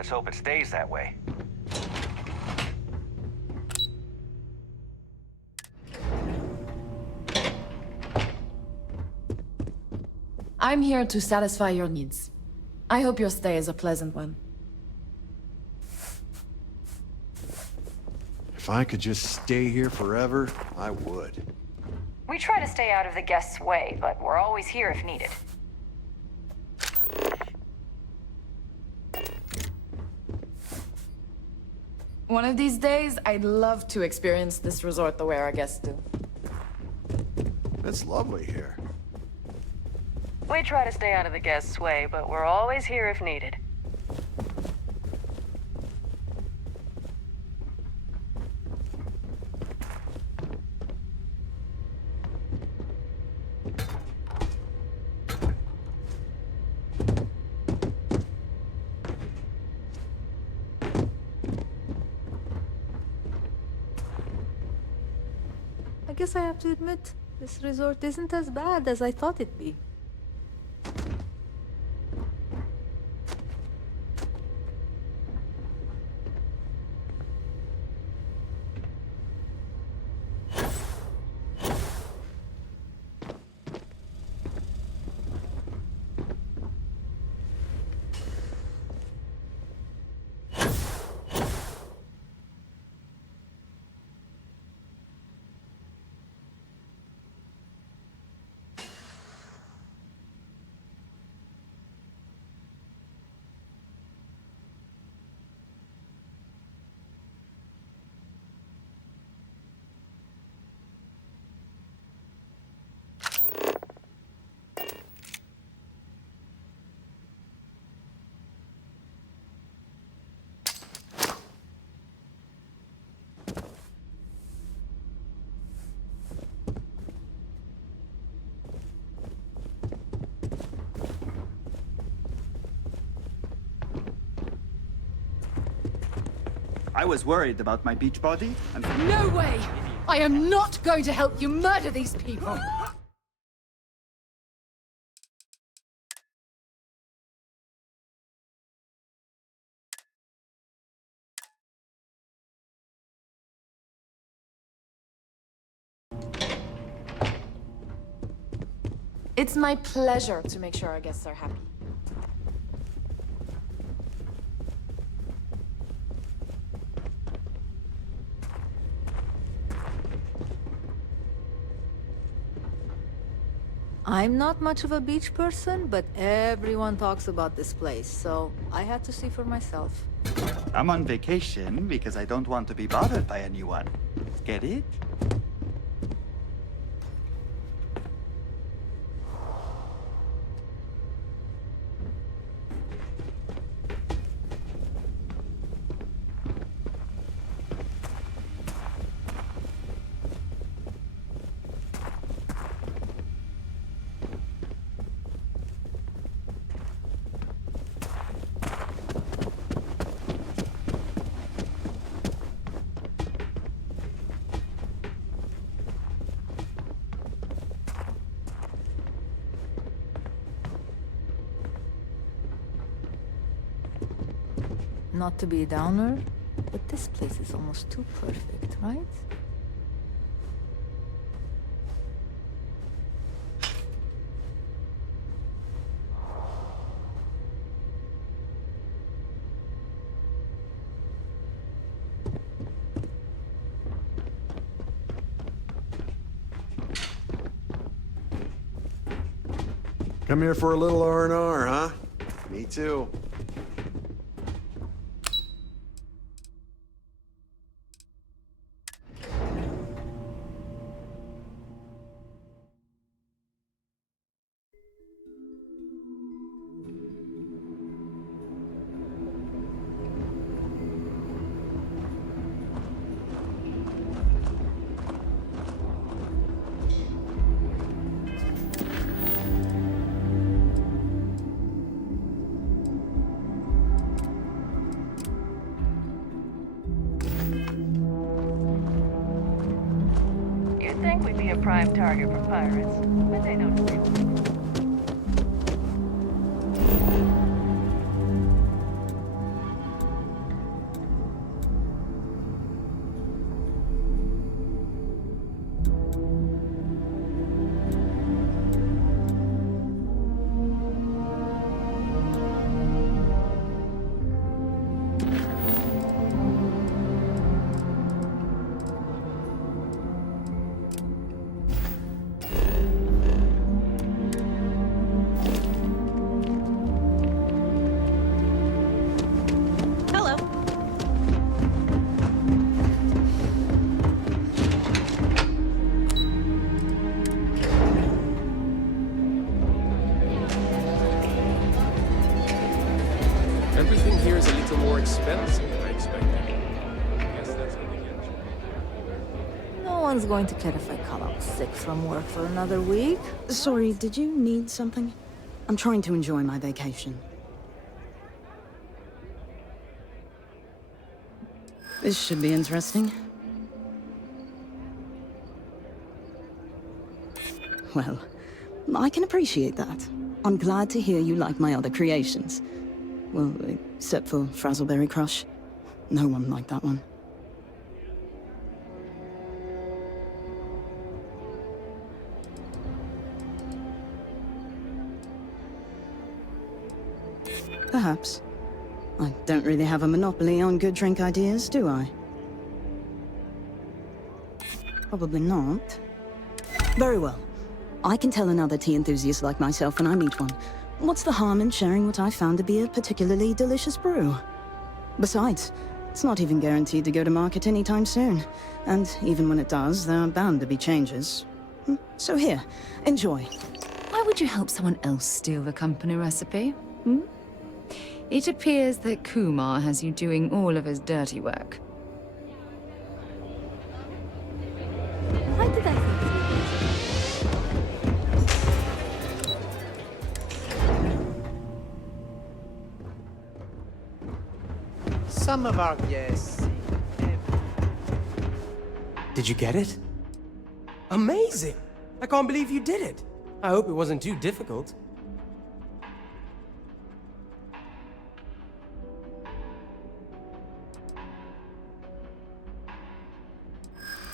Let's hope it stays that way. I'm here to satisfy your needs. I hope your stay is a pleasant one. If I could just stay here forever, I would. We try to stay out of the guests' way, but we're always here if needed. One of these days, I'd love to experience this resort the way our guests do. It's lovely here. We try to stay out of the guests' way, but we're always here if needed. I guess I have to admit, this resort isn't as bad as I thought it'd be. I was worried about my beach body, and No way! I am not going to help you murder these people! It's my pleasure to make sure our guests are happy. I'm not much of a beach person, but everyone talks about this place, so I had to see for myself. I'm on vacation because I don't want to be bothered by anyone. Get it? Not to be a downer, but this place is almost too perfect, right? Come here for a little R&R, huh? Me too. You'd think we'd be a prime target for pirates, but they don't really. Everything here is a little more expensive than I expected. Guess that's what they get. No one's going to care if I call out sick from work for another week. Sorry, did you need something? I'm trying to enjoy my vacation. This should be interesting. Well, I can appreciate that. I'm glad to hear you like my other creations. Well, except for Frazzleberry Crush. No one liked that one. Perhaps. I don't really have a monopoly on good drink ideas, do I? Probably not. Very well. I can tell another tea enthusiast like myself when I meet one. What's the harm in sharing what I found to be a particularly delicious brew? Besides, it's not even guaranteed to go to market anytime soon. And even when it does, there are bound to be changes. So here, enjoy. Why would you help someone else steal the company recipe? It appears that Kumar has you doing all of his dirty work. Why did I think Some of our guests. Did you get it? Amazing! I can't believe you did it. I hope it wasn't too difficult.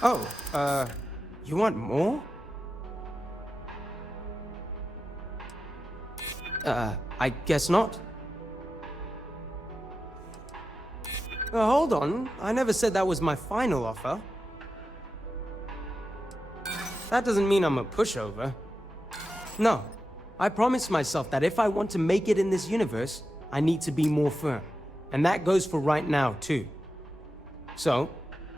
Oh, you want more? I guess not. Hold on. I never said that was my final offer. That doesn't mean I'm a pushover. No. I promised myself that if I want to make it in this universe, I need to be more firm. And that goes for right now, too. So,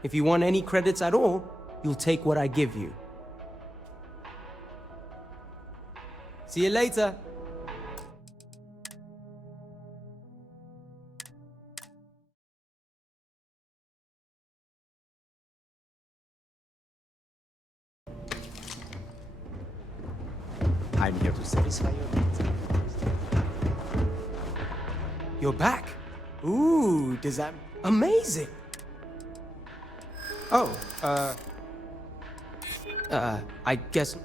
if you want any credits at all, you'll take what I give you. See you later. I'm here to satisfy your needs. You're back. Ooh, does that... Amazing! Oh, I guess...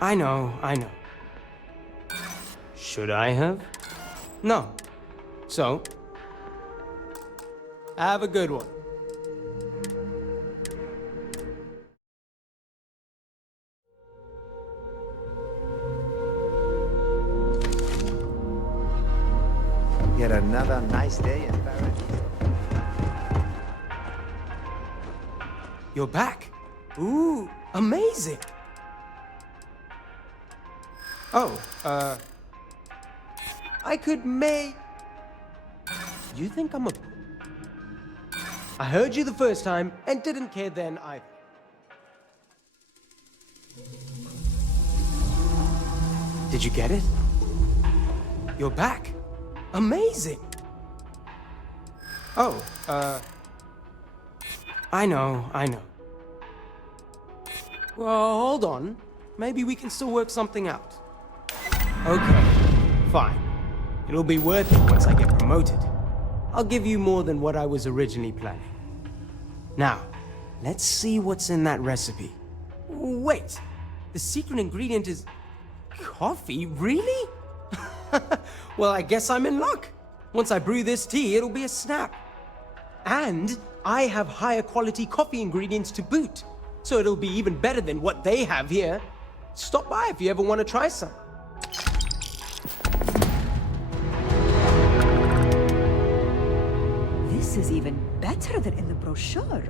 I know. Should I have? No. So, have a good one. Yet another nice day in paradise. You're back. Ooh, amazing. Oh, I could make... You think I'm a... I heard you the first time and didn't care then either. Did you get it? You're back. Amazing. Oh, I know. Well, hold on. Maybe we can still work something out. Okay, fine. It'll be worth it once I get promoted. I'll give you more than what I was originally planning. Now, let's see what's in that recipe. Wait, the secret ingredient is... coffee? Really? Well, I guess I'm in luck. Once I brew this tea, it'll be a snap. And I have higher quality coffee ingredients to boot, so it'll be even better than what they have here. Stop by if you ever want to try some. This is even better than in the brochure.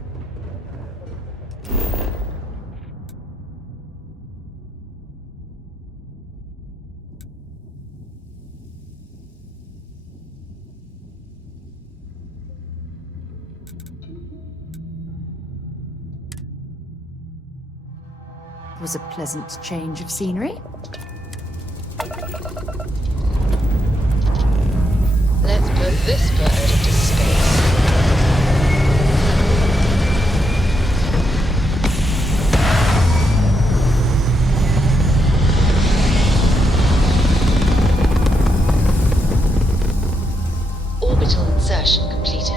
It was a pleasant change of scenery. this bird into space. Orbital insertion completed.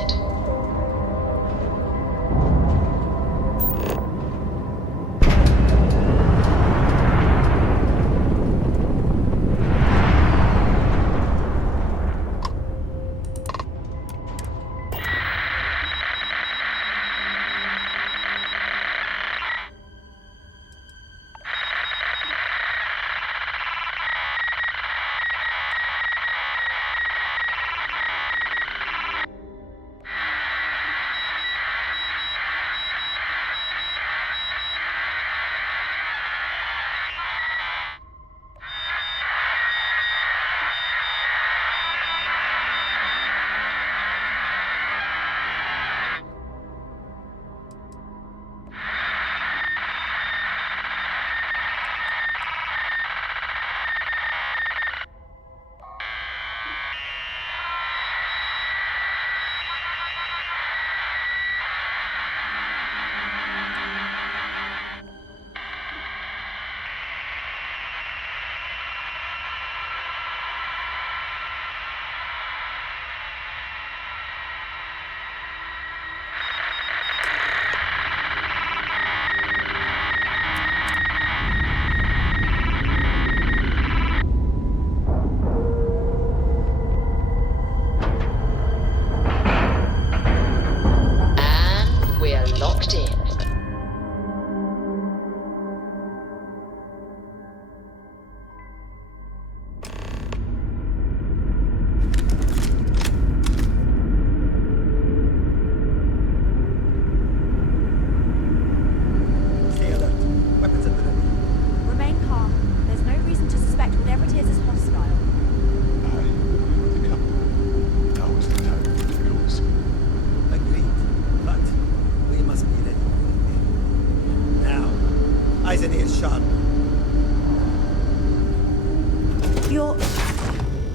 You're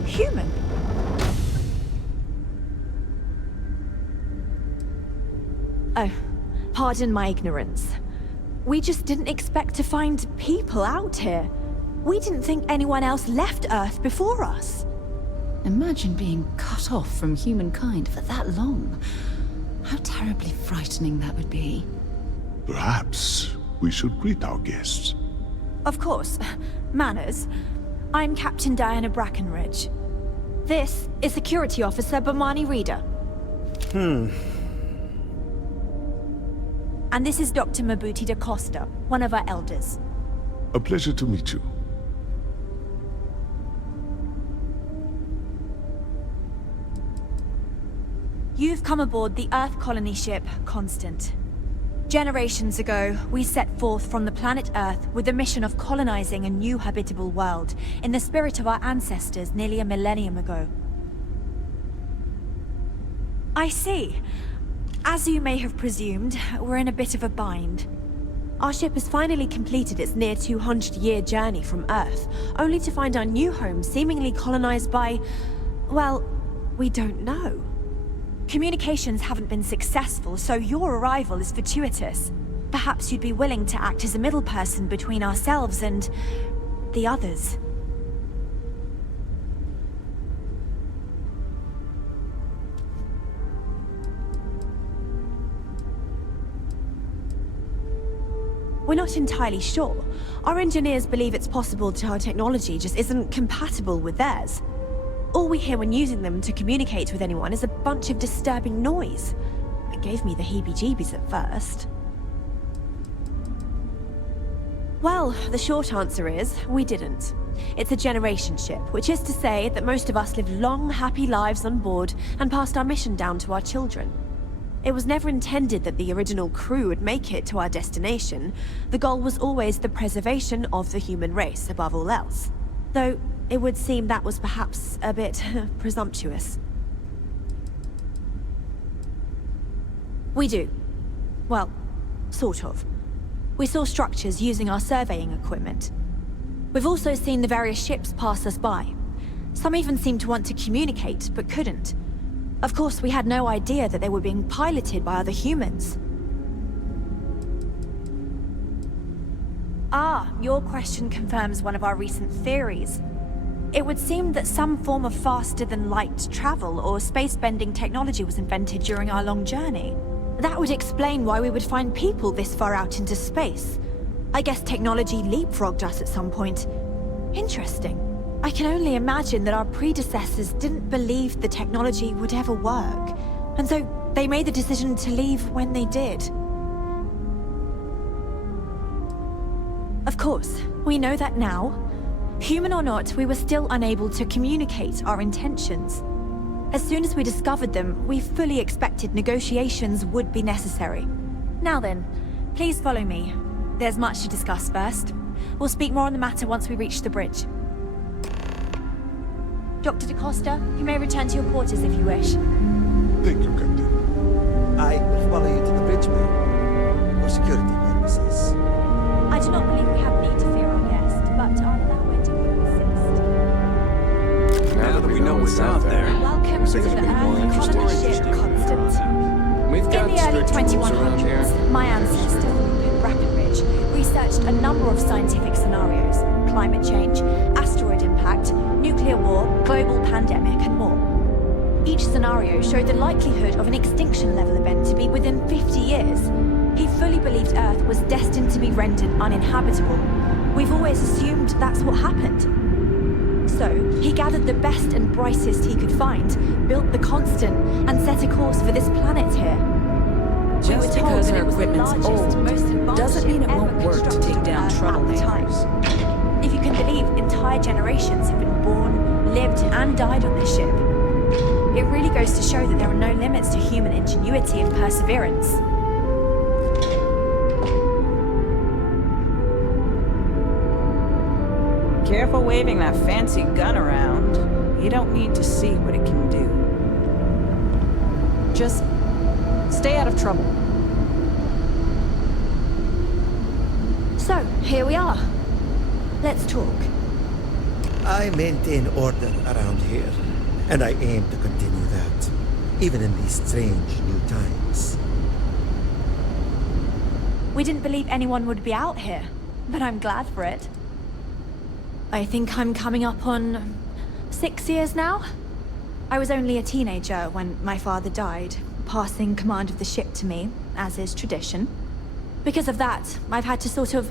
human. Oh, pardon my ignorance. We just didn't expect to find people out here. We didn't think anyone else left Earth before us. Imagine being cut off from humankind for that long. How terribly frightening that would be. Perhaps we should greet our guests. Of course. Manners. I'm Captain Diana Brackenridge. This is Security Officer Bomani Reader. And this is Dr. Mabuti da Costa, one of our elders. A pleasure to meet you. You've come aboard the Earth colony ship, Constant. Generations ago, we set forth from the planet Earth with the mission of colonizing a new habitable world, in the spirit of our ancestors nearly a millennium ago. I see. As you may have presumed, we're in a bit of a bind. Our ship has finally completed its near 200-year journey from Earth, only to find our new home seemingly colonized by... well, we don't know. Communications haven't been successful, so your arrival is fortuitous. Perhaps you'd be willing to act as a middle person between ourselves and... the others. We're not entirely sure. Our engineers believe it's possible that our technology just isn't compatible with theirs. All we hear when using them to communicate with anyone is a bunch of disturbing noise. It gave me the heebie-jeebies at first. Well, the short answer is, we didn't. It's a generation ship, which is to say that most of us live long, happy lives on board and passed our mission down to our children. It was never intended that the original crew would make it to our destination. The goal was always the preservation of the human race above all else. Though, it would seem that was perhaps a bit presumptuous. We do. Well, sort of. We saw structures using our surveying equipment. We've also seen the various ships pass us by. Some even seemed to want to communicate, but couldn't. Of course, we had no idea that they were being piloted by other humans. Ah, your question confirms one of our recent theories. It would seem that some form of faster-than-light travel or space-bending technology was invented during our long journey. That would explain why we would find people this far out into space. I guess technology leapfrogged us at some point. Interesting. I can only imagine that our predecessors didn't believe the technology would ever work, and so they made the decision to leave when they did. Of course, we know that now. Human or not, we were still unable to communicate our intentions. As soon as we discovered them, we fully expected negotiations would be necessary. Now then, please follow me. There's much to discuss first. We'll speak more on the matter once we reach the bridge. Dr. DaCosta, you may return to your quarters if you wish. Thank you, Captain. I will follow you to the bridge, ma'am. For security purposes. I do not believe we have need to fear our guest, but I'll allow it if you insist. Now that we know what's out there, Welcome to the Earth Colony Ship Constant. We've got In the early strict rules around here. 2100s, my ancestor, Rupert Brackenridge, researched a number of scientific scenarios: climate change, asteroid impact, nuclear war, global pandemic, and more. Each scenario showed the likelihood of an extinction-level event to be within 50 years. He fully believed Earth was destined to be rendered uninhabitable. We've always assumed that's what happened. So, he gathered the best and brightest he could find, built the Constant, and set a course for this planet here. Just because our equipment's old doesn't mean it won't work to take down troublemakers. If you can believe, entire generations have been born, lived, and died on this ship. It really goes to show that there are no limits to human ingenuity and perseverance. Careful waving that fancy gun around. You don't need to see what it can do. Just stay out of trouble. So, here we are. Let's talk. I maintain order around here, and I aim to continue that, even in these strange new times. We didn't believe anyone would be out here, but I'm glad for it. I think I'm coming up on 6 years now. I was only a teenager when my father died, passing command of the ship to me, as is tradition. Because of that, I've had to sort of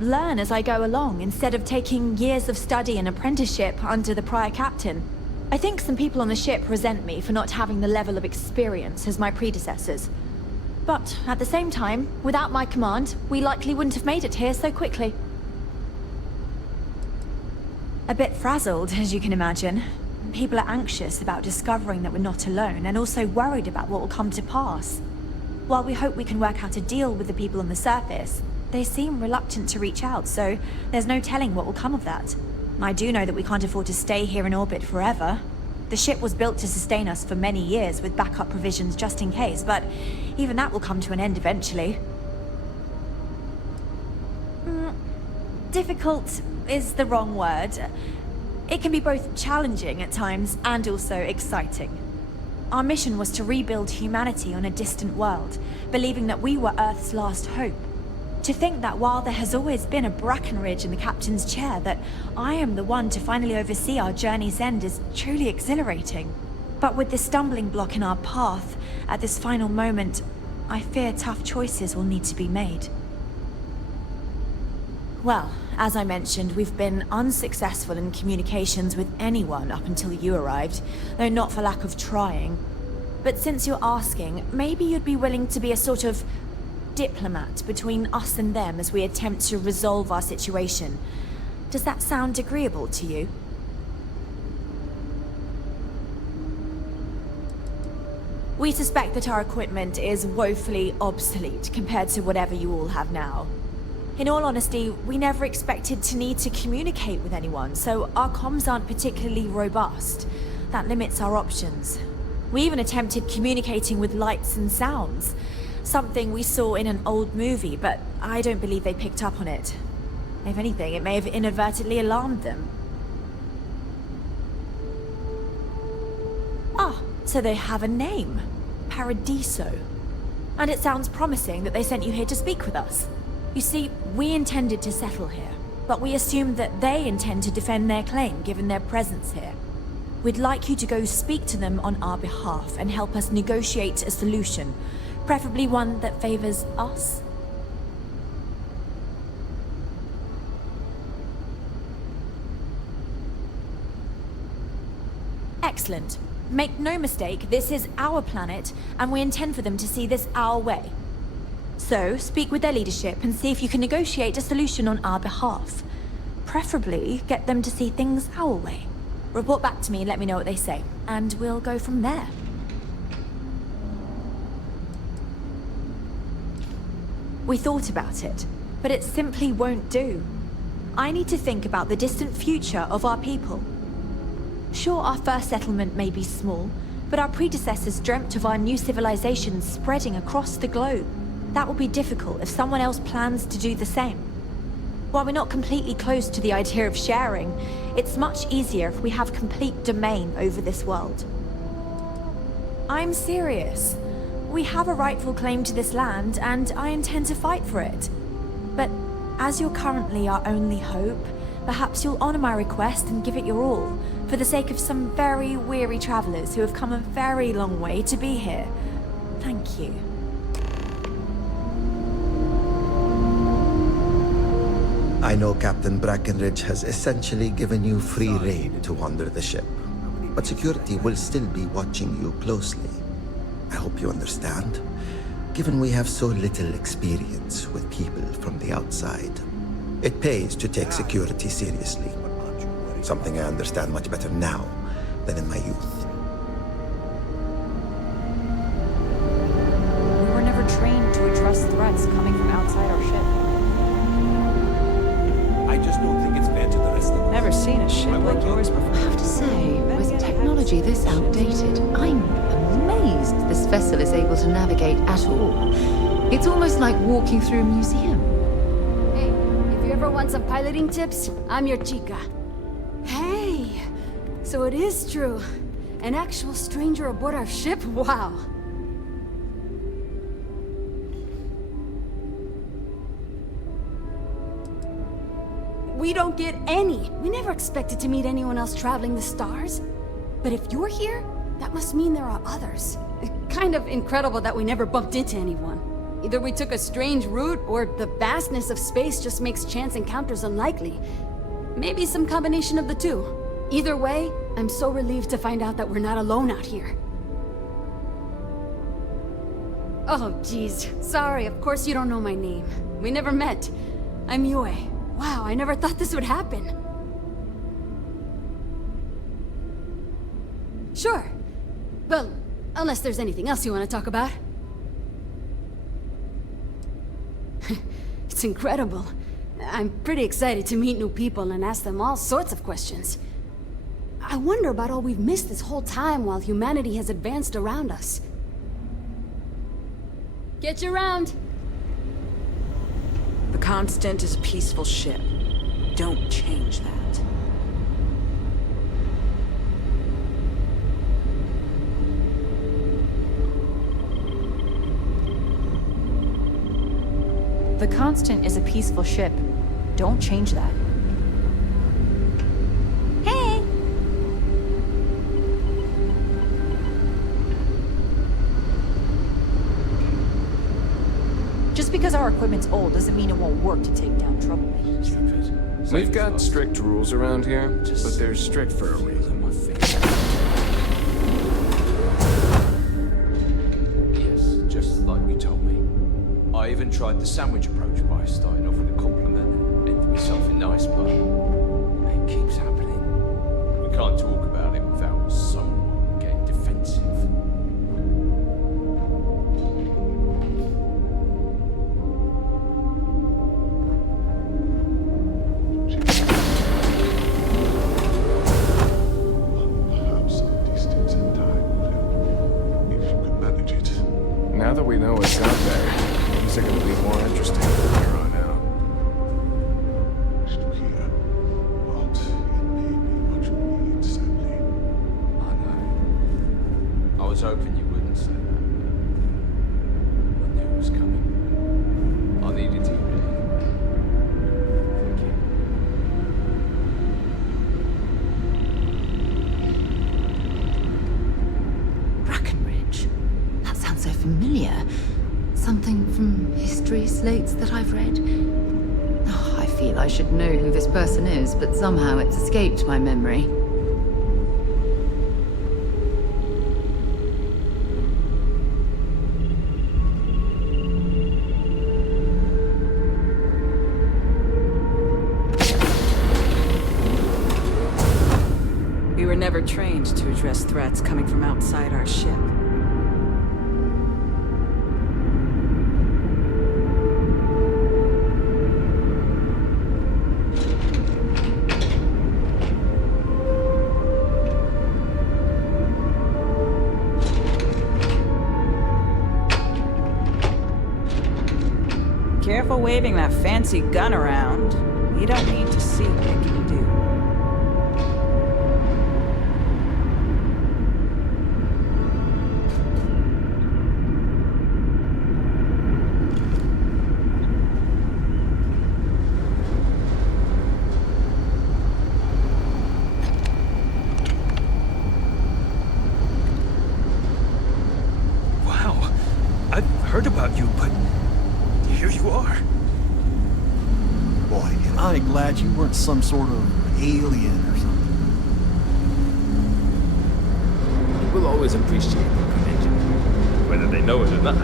learn as I go along, instead of taking years of study and apprenticeship under the prior captain. I think some people on the ship resent me for not having the level of experience as my predecessors. But at the same time, without my command, we likely wouldn't have made it here so quickly. A bit frazzled, as you can imagine. People are anxious about discovering that we're not alone, and also worried about what will come to pass. While we hope we can work out a deal with the people on the surface, they seem reluctant to reach out, so there's no telling what will come of that. I do know that we can't afford to stay here in orbit forever. The ship was built to sustain us for many years with backup provisions just in case, but even that will come to an end eventually. Difficult is the wrong word. It can be both challenging at times and also exciting. Our mission was to rebuild humanity on a distant world, believing that we were Earth's last hope. To think that while there has always been a Brackenridge in the captain's chair, that I am the one to finally oversee our journey's end is truly exhilarating. But with this stumbling block in our path, at this final moment, I fear tough choices will need to be made. Well, as I mentioned, we've been unsuccessful in communications with anyone up until you arrived, though not for lack of trying. But since you're asking, maybe you'd be willing to be a sort of diplomat between us and them as we attempt to resolve our situation. Does that sound agreeable to you? We suspect that our equipment is woefully obsolete compared to whatever you all have now. In all honesty, we never expected to need to communicate with anyone, so our comms aren't particularly robust. That limits our options. We even attempted communicating with lights and sounds, something we saw in an old movie, but I don't believe they picked up on it. If anything, it may have inadvertently alarmed them. Ah, So they have a name. Paradiso. And it sounds promising that they sent you here to speak with us. You see, we intended to settle here, but we assumed that they intend to defend their claim given their presence here. We'd like you to go speak to them on our behalf and help us negotiate a solution, preferably one that favors us. Excellent. Make no mistake, this is our planet, and we intend for them to see this our way. So, speak with their leadership and see if you can negotiate a solution on our behalf. Preferably, get them to see things our way. Report back to me and let me know what they say, and we'll go from there. We thought about it, but it simply won't do. I need to think about the distant future of our people. Sure, our first settlement may be small, but our predecessors dreamt of our new civilization spreading across the globe. That will be difficult if someone else plans to do the same. While we're not completely close to the idea of sharing, it's much easier if we have complete domain over this world. I'm serious. We have a rightful claim to this land, and I intend to fight for it. But as you're currently our only hope, perhaps you'll honor my request and give it your all, for the sake of some very weary travelers who have come a very long way to be here. Thank you. I know Captain Brackenridge has essentially given you free rein to wander the ship, but security will still be watching you closely. I hope you understand, given we have so little experience with people from the outside. It pays to take security seriously, something I understand much better now than in my youth. We were never trained to address threats coming from outside our ship. I just don't think it's fair to the rest of us. Never seen a ship like yours before. I have to say, with technology this outdated, I'm amazed this vessel is able to navigate at all. It's almost like walking through a museum. Hey, if you ever want some piloting tips, I'm your chica. Hey, so it is true. An actual stranger aboard our ship? Wow. We don't get any. We never expected to meet anyone else traveling the stars. But if you're here, that must mean there are others. Kind of incredible that we never bumped into anyone. Either we took a strange route, or the vastness of space just makes chance encounters unlikely. Maybe some combination of the two. Either way, I'm so relieved to find out that we're not alone out here. Oh, geez. Sorry, of course you don't know my name. We never met. I'm Yue. Wow, I never thought this would happen. Sure. Well, unless there's anything else you want to talk about. It's incredible. I'm pretty excited to meet new people and ask them all sorts of questions. I wonder about all we've missed this whole time while humanity has advanced around us. Get you around. The Constant is a peaceful ship. Don't change that. The Constant is a peaceful ship. Don't change that. Hey! Just because our equipment's old doesn't mean it won't work to take down troublemakers. We've got strict rules around here, but they're strict for a reason. Yes, just like you told me. I even tried the sandwich approach by starting off with a compliment and ending with something nice, but it keeps happening. We can't talk about it without someone getting defensive. Now that we know what's out there, things are going to be more interesting from here on out. I know. was hoping you wouldn't say that. I knew it was coming. I needed to hear it anyway. Thank you. Brackenridge. That sounds so familiar. Something from history slates that I've read. Oh, I feel I should know who this person is, but somehow it's escaped my memory. We were never trained to address threats coming from outside our ship. Careful waving that fancy gun around. We don't need to see what it can do. Wow. I've heard about you, but here you are. Boy, am I glad you weren't some sort of alien or something. People always appreciate the good engineering, whether they know it or not.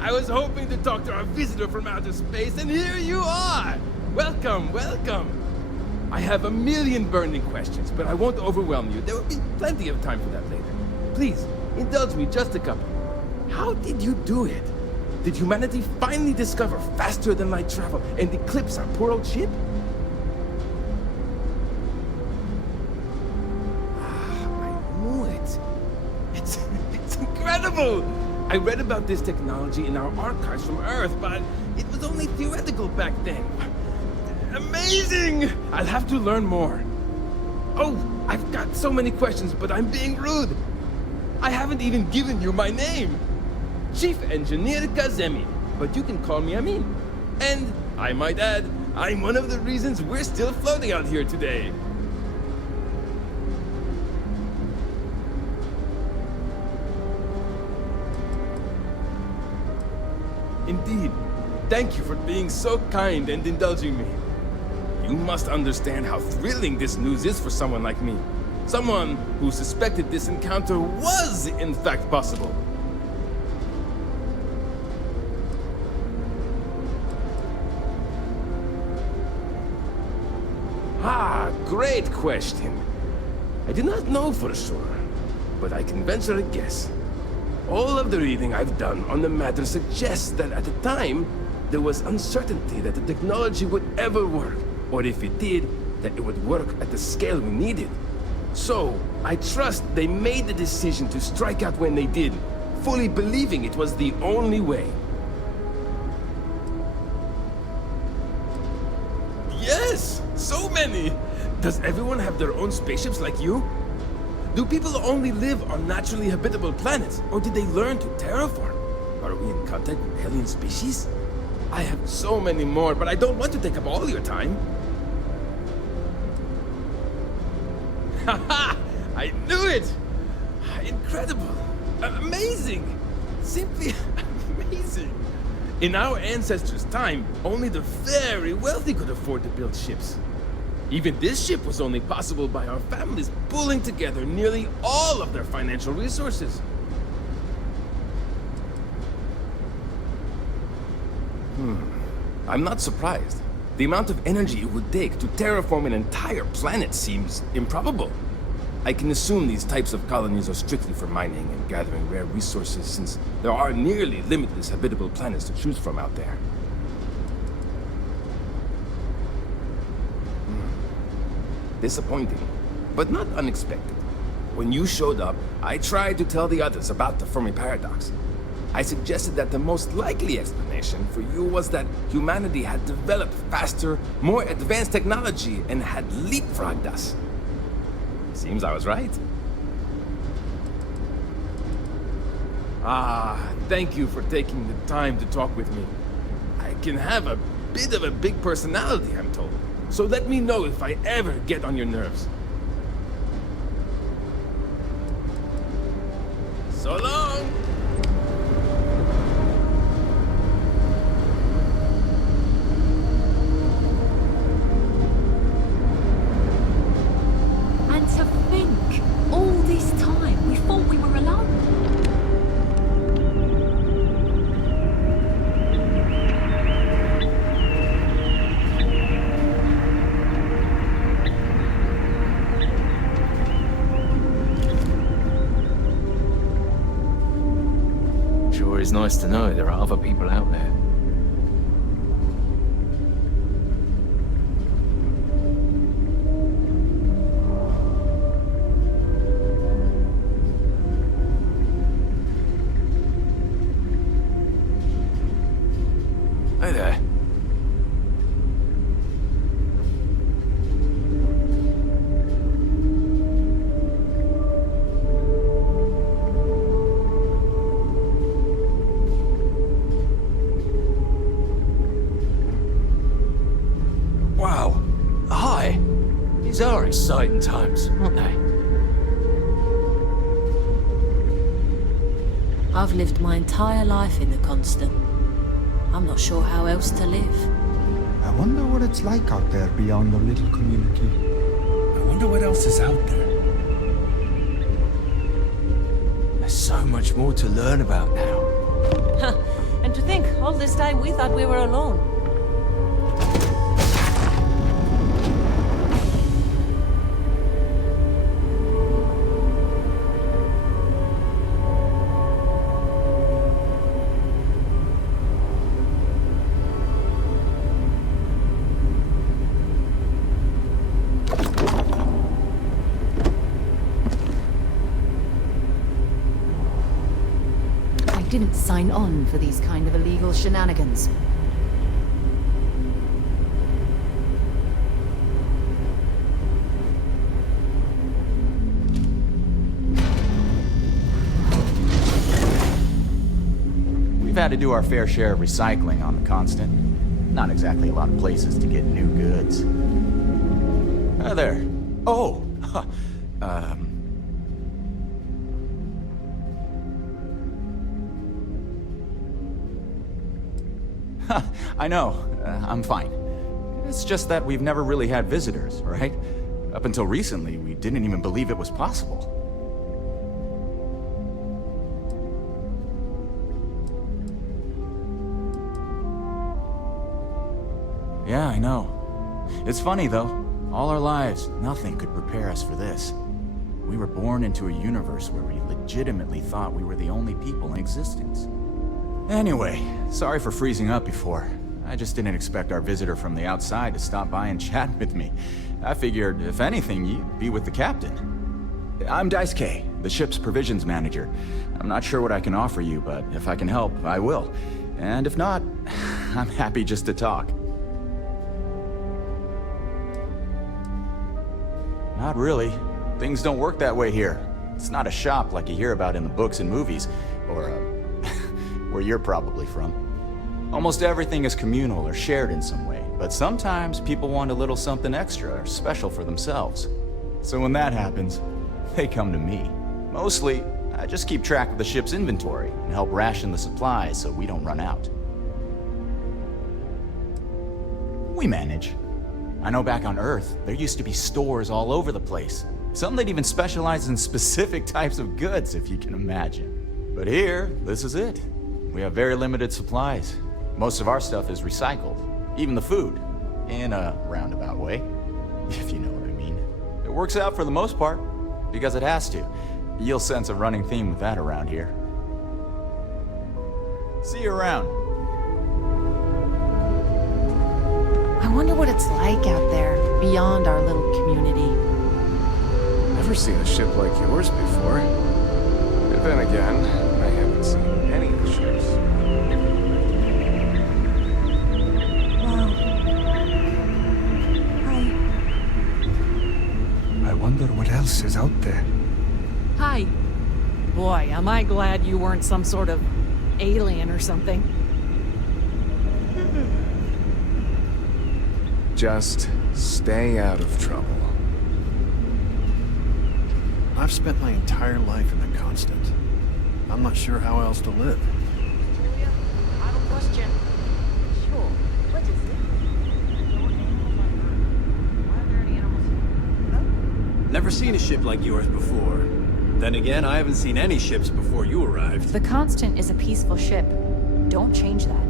I was hoping to talk to our visitor from outer space, and here you are! Welcome, welcome! I have a million burning questions, but I won't overwhelm you. There will be plenty of time for that later. Please, indulge me just a couple. How did you do it? Did humanity finally discover faster than light travel and eclipse our poor old ship? I knew it. It's incredible! I read about this technology in our archives from Earth, but it was only theoretical back then. Amazing! I'll have to learn more. Oh, I've got so many questions, but I'm being rude. I haven't even given you my name. Chief Engineer Kazemi, but you can call me Amin. And, I might add, I'm one of the reasons we're still floating out here today. Indeed. Thank you for being so kind and indulging me. You must understand how thrilling this news is for someone like me. Someone who suspected this encounter was, in fact, possible. Ah, great question. I do not know for sure, but I can venture a guess. All of the reading I've done on the matter suggests that at the time, there was uncertainty that the technology would ever work, or if it did, that it would work at the scale we needed. So, I trust they made the decision to strike out when they did, fully believing it was the only way. Yes! So many! Does everyone have their own spaceships like you? Do people only live on naturally habitable planets, or did they learn to terraform? Are we in contact with alien species? I have so many more, but I don't want to take up all your time. Haha! I knew it! Incredible! Amazing! Simply amazing! In our ancestors' time, only the very wealthy could afford to build ships. Even this ship was only possible by our families pulling together nearly all of their financial resources. I'm not surprised. The amount of energy it would take to terraform an entire planet seems improbable. I can assume these types of colonies are strictly for mining and gathering rare resources, since there are nearly limitless habitable planets to choose from out there. Disappointing, but not unexpected. When you showed up, I tried to tell the others about the Fermi paradox. I suggested that the most likely explanation for you was that humanity had developed faster, more advanced technology and had leapfrogged us. Seems I was right. Thank you for taking the time to talk with me. I can have a bit of a big personality, I'm told. So let me know if I ever get on your nerves. So long! And to think, all this time, we thought we were alone. Sure is nice to know there are other people out there. Hey there. Wow. Hi. These are exciting times, aren't they? I've lived my entire life in the Constant. I'm not sure how else to live. I wonder what it's like out there beyond our little community. I wonder what else is out there. There's so much more to learn about now. And to think, all this time we thought we were alone. I didn't sign on for these kind of illegal shenanigans. We've had to do our fair share of recycling on the Constant. Not exactly a lot of places to get new goods. Hi there. Oh! I know. I'm fine. It's just that we've never really had visitors, right? Up until recently, we didn't even believe it was possible. Yeah, I know. It's funny, though. All our lives, nothing could prepare us for this. We were born into a universe where we legitimately thought we were the only people in existence. Anyway, sorry for freezing up before. I just didn't expect our visitor from the outside to stop by and chat with me. I figured, if anything, you'd be with the captain. I'm Daisuke, the ship's provisions manager. I'm not sure what I can offer you, but if I can help, I will. And if not, I'm happy just to talk. Not really. Things don't work that way here. It's not a shop like you hear about in the books and movies, or where you're probably from. Almost everything is communal or shared in some way, but sometimes people want a little something extra or special for themselves. So when that happens, they come to me. Mostly, I just keep track of the ship's inventory and help ration the supplies so we don't run out. We manage. I know back on Earth, there used to be stores all over the place. Some that even specialize in specific types of goods, if you can imagine. But here, this is it. We have very limited supplies. Most of our stuff is recycled, even the food, in a roundabout way, if you know what I mean. It works out for the most part, because it has to. You'll sense a running theme with that around here. See you around. I wonder what it's like out there, beyond our little community. Never seen a ship like yours before. But then again, I haven't seen any of the ships. Wow. Hi. I wonder what else is out there. Hi. Boy, am I glad you weren't some sort of alien or something. Just stay out of trouble. I've spent my entire life in the Constant. I'm not sure how else to live. Julia, I have a question. Sure. What is it? There were animals on Earth. Why are there any animals? Never seen a ship like yours before. Then again, I haven't seen any ships before you arrived. The Constant is a peaceful ship. Don't change that.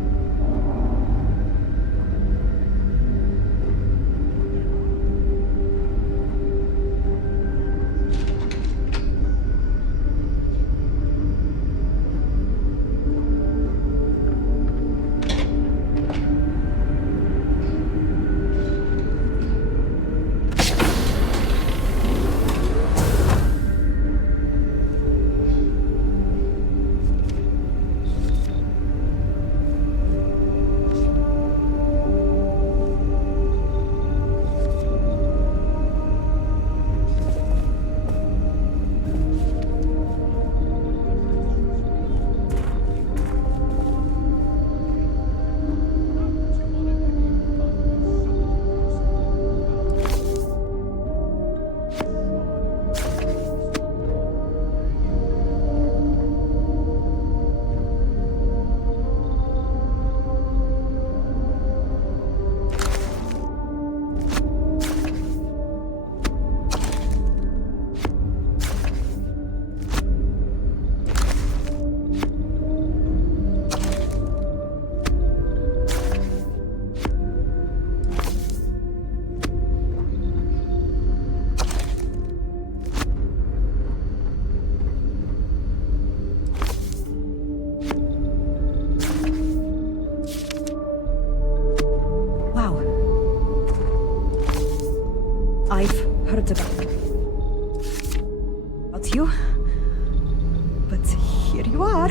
I've heard about you, but here you are.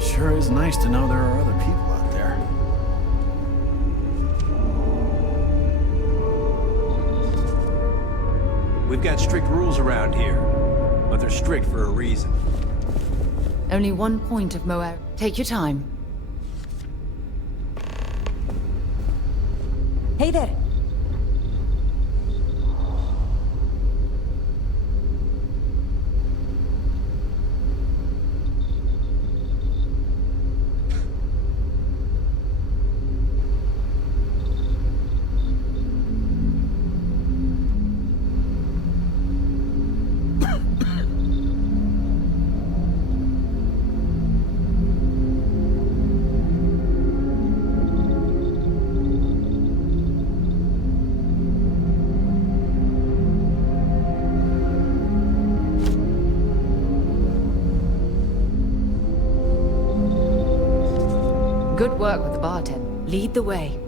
Sure is nice to know there are other people out there. We've got strict rules around here, but they're strict for a reason. Only one point of Moer. Take your time. Hey there. Good work with the bartender. Lead the way.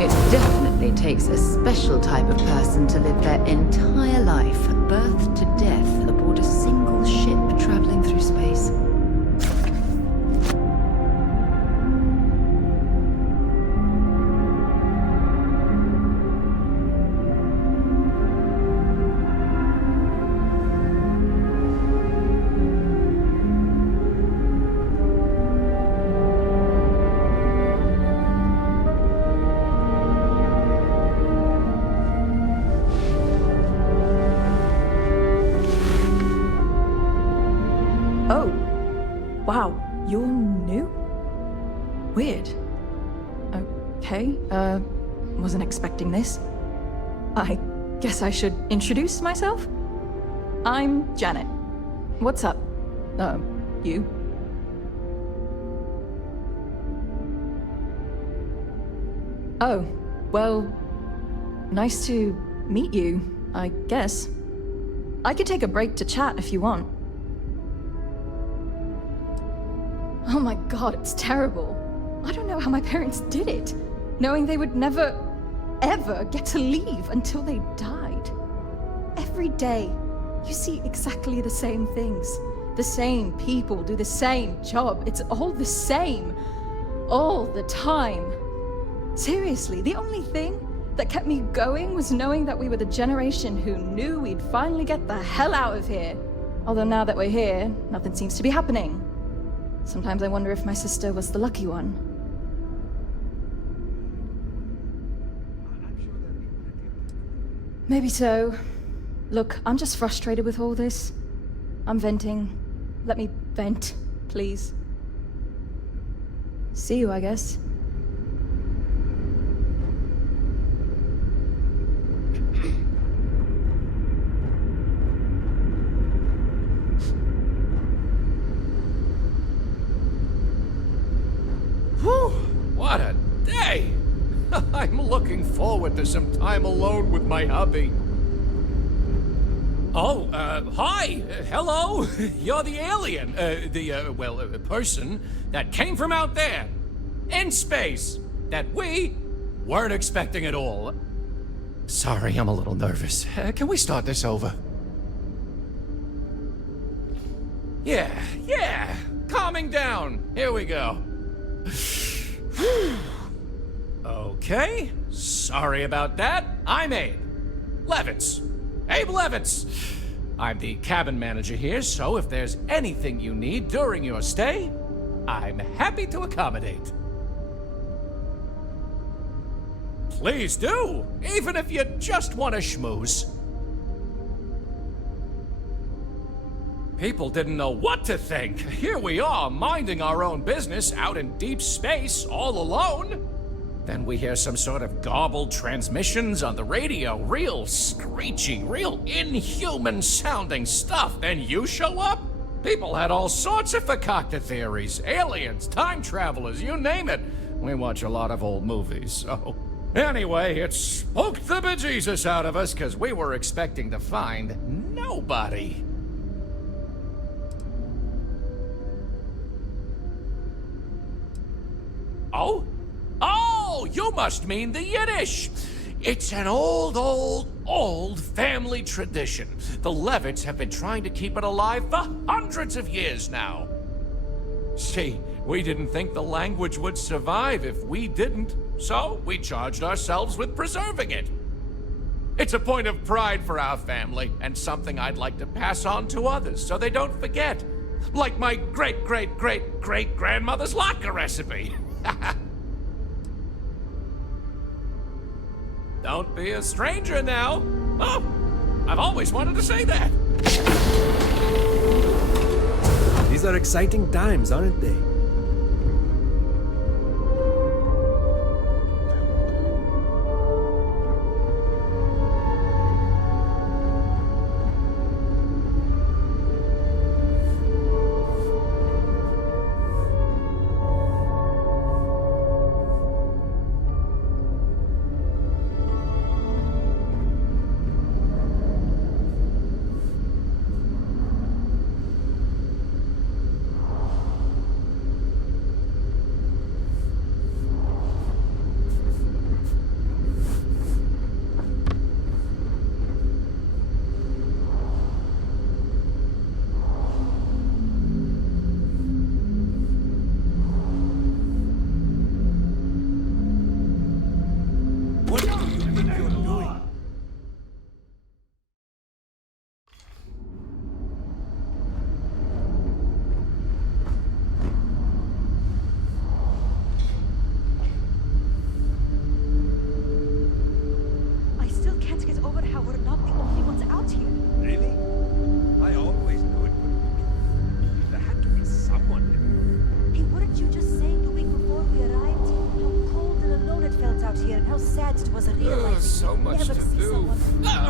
It definitely takes a special type of person to live their entire life, birth to death, aboard a single ship traveling through space. Oh, wow, you're new? Weird. Okay, wasn't expecting this. I guess I should introduce myself? I'm Janet. What's up? You? Oh, well, nice to meet you, I guess. I could take a break to chat if you want. Oh my god, it's terrible. I don't know how my parents did it, knowing they would never, ever get to leave until they died. Every day, you see exactly the same things. The same people do the same job. It's all the same. All the time. Seriously, the only thing that kept me going was knowing that we were the generation who knew we'd finally get the hell out of here. Although now that we're here, nothing seems to be happening. Sometimes I wonder if my sister was the lucky one. Maybe so. Look, I'm just frustrated with all this. I'm venting. Let me vent, please. See you, I guess. Whew, what a day! I'm looking forward to some time alone with my hubby. Oh, hi! Hello! You're the alien, person that came from out there, in space, that we weren't expecting at all. Sorry, I'm a little nervous. Can we start this over? Yeah, calming down. Here we go. Okay, sorry about that. I'm Abe Levitz. Abe Levitz. I'm the cabin manager here, so if there's anything you need during your stay, I'm happy to accommodate. Please do, even if you just want to schmooze. People didn't know what to think. Here we are, minding our own business out in deep space, all alone. Then we hear some sort of garbled transmissions on the radio, real screechy, real inhuman sounding stuff. Then you show up? People had all sorts of fakakta theories, aliens, time travelers, you name it. We watch a lot of old movies, so... Anyway, it spooked the bejesus out of us because we were expecting to find nobody. Oh? Oh, you must mean the Yiddish. It's an old family tradition. The Levitts have been trying to keep it alive for hundreds of years now. See, we didn't think the language would survive if we didn't, so we charged ourselves with preserving it. It's a point of pride for our family, and something I'd like to pass on to others so they don't forget. Like my great-great-great-great-grandmother's latke recipe. Don't be a stranger now. Oh, I've always wanted to say that. These are exciting times, aren't they?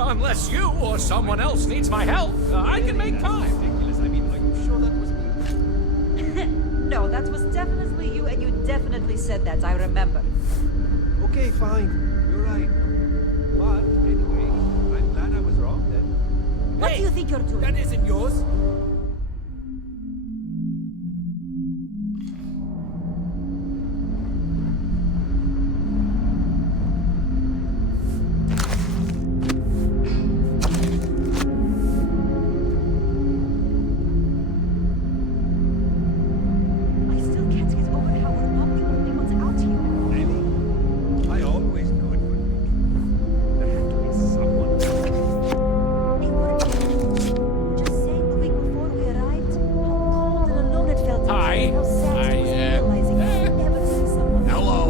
Unless you or someone else needs my help, I can make time. I mean, are you sure that was me? No, that was definitely you, and you definitely said that, I remember. Okay, fine. You're right. But anyway, I'm glad I was wrong then. What do you think you're doing? That isn't yours. I still can't get over how we're not the only ones out here. Really? I always knew it would be. There had to be someone. Hey, what are you doing? Just saying the week before we arrived how cold and alone it felt out here, and how sad it was realizing we'd never see someone. Hello.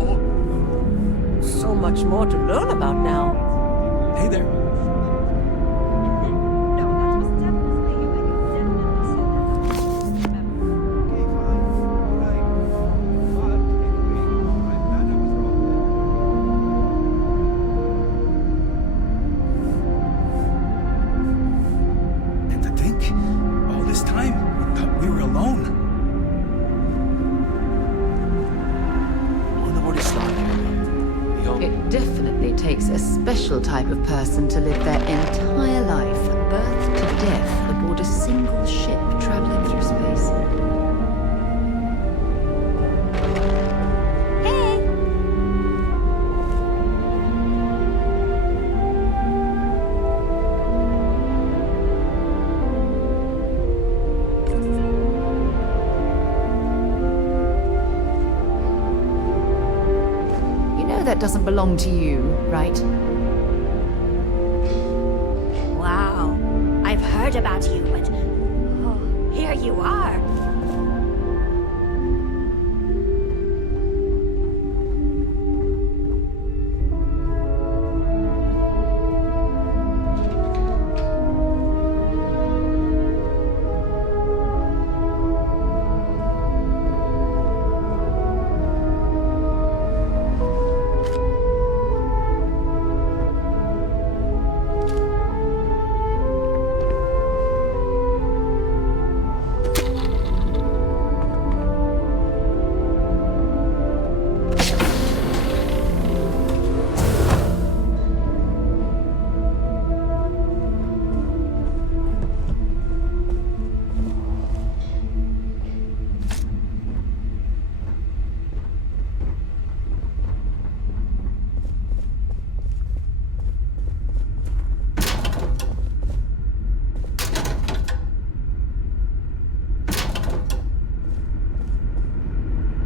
So much more to learn about now. Hey there. No, that was definitely you, and you definitely said that. Okay, fine. You're right. But anyway, I'm glad I was wrong then. And to think, all this time, we thought we were alone. Wonder what it's like. It definitely takes a special type of person to live their entire life, birth to death, aboard a single ship traveling through space. Hey! You know that doesn't belong to you, right? Wow. I've heard about you, but here you are.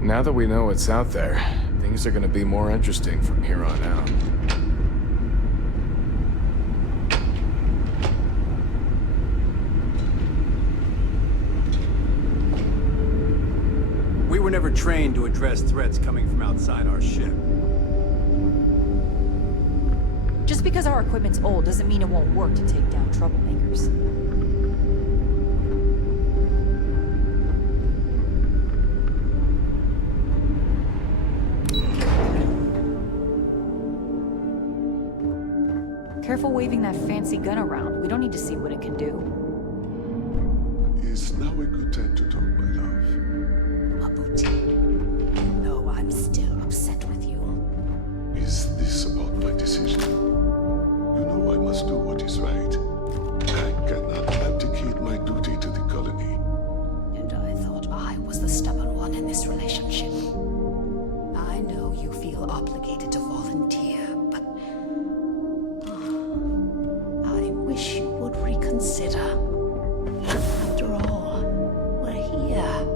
Now that we know what's out there, things are gonna be more interesting from here on out. We were never trained to address threats coming from outside our ship. Just because our equipment's old doesn't mean it won't work to take down troublemakers. Careful waving that fancy gun around. We don't need to see what it can do. Is now a good time to talk, my love? No, I'm still upset with you. Is this about my decision? You know I must do what is right. I cannot abdicate my duty to the colony. And I thought I was the stubborn one in this relationship. I know you feel obligated to volunteer, but I wish you would reconsider. After all, we're here.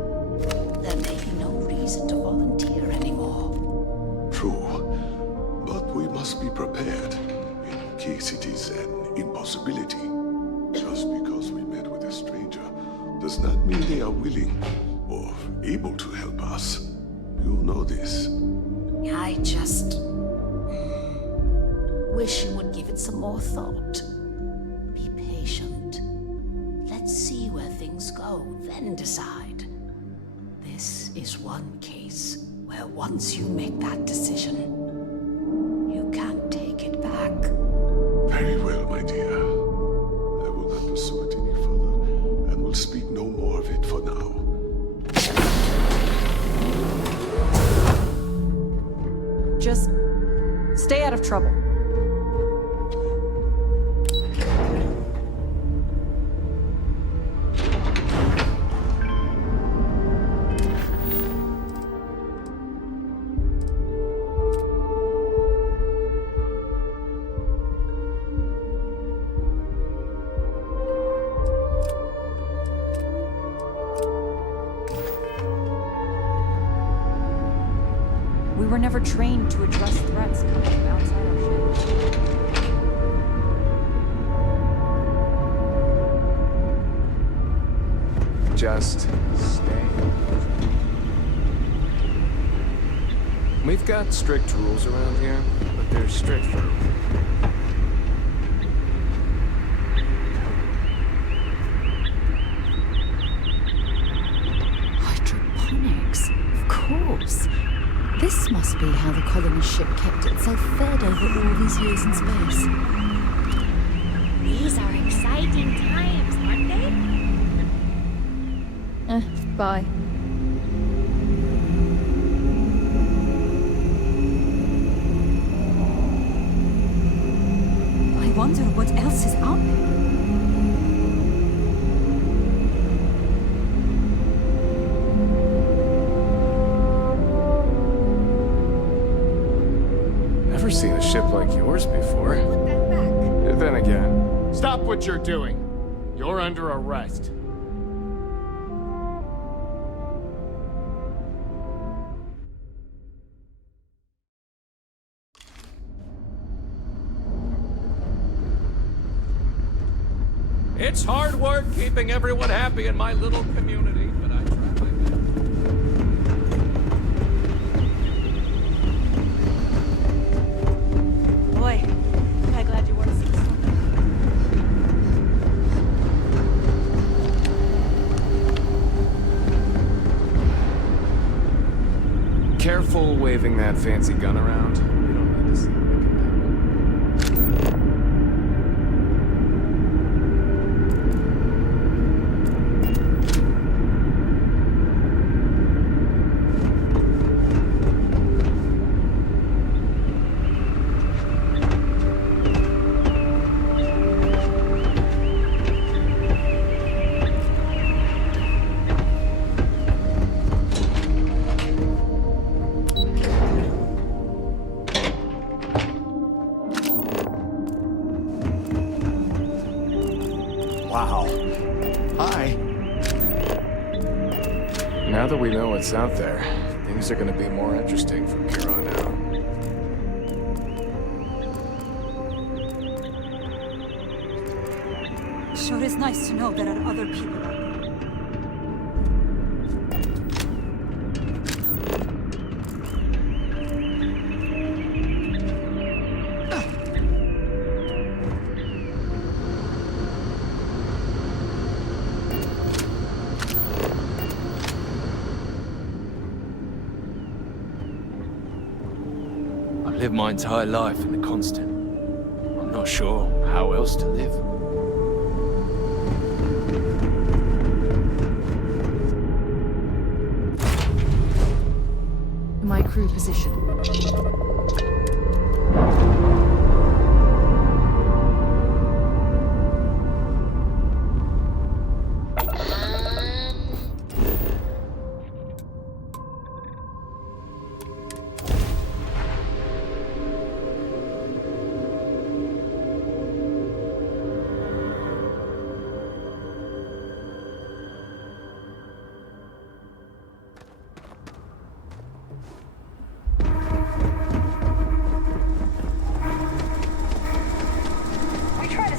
There may be no reason to volunteer anymore. True, but we must be prepared in case it is an impossibility. Just because we met with a stranger does not mean they are willing or able to help us. You know this. I just wish you would give it some more thought. Be patient. Let's see where things go, then decide. This is one case where once you make that decision, you can't take it back. Very well, my dear. I will not pursue it any further, and will speak no more of it for now. Just Stay out of trouble. We were never trained to address threats coming from outside our ship. Just stay. We've got strict rules around here, but they're strict for hydroponics, of course. This must be how the colony ship kept itself fed over all these years in space. These are exciting times, aren't they? Bye. I wonder what else is out there. Never seen a ship like yours before. Put that back. Then again, stop what you're doing. You're under arrest. It's hard work keeping everyone happy in my little community, but I try my best. Boy, am I glad you wore the seat. Careful waving that fancy gun around. We don't need to see it looking down. Wow. Hi. Now that we know what's out there, things are gonna be more interesting from here on out. Sure is nice to know there are other people out there. I've lived my entire life in the constant. I'm not sure how else to live. My crew position.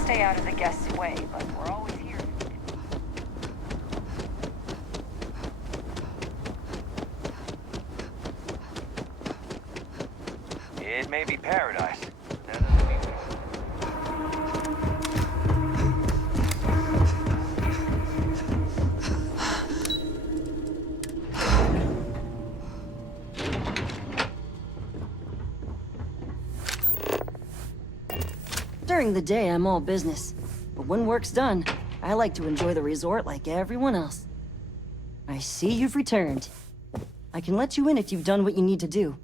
Stay out of the guest's way, but we're always here. It may be paradise. That doesn't mean During the day, I'm all business. But when work's done, I like to enjoy the resort like everyone else. I see you've returned. I can let you in if you've done what you need to do.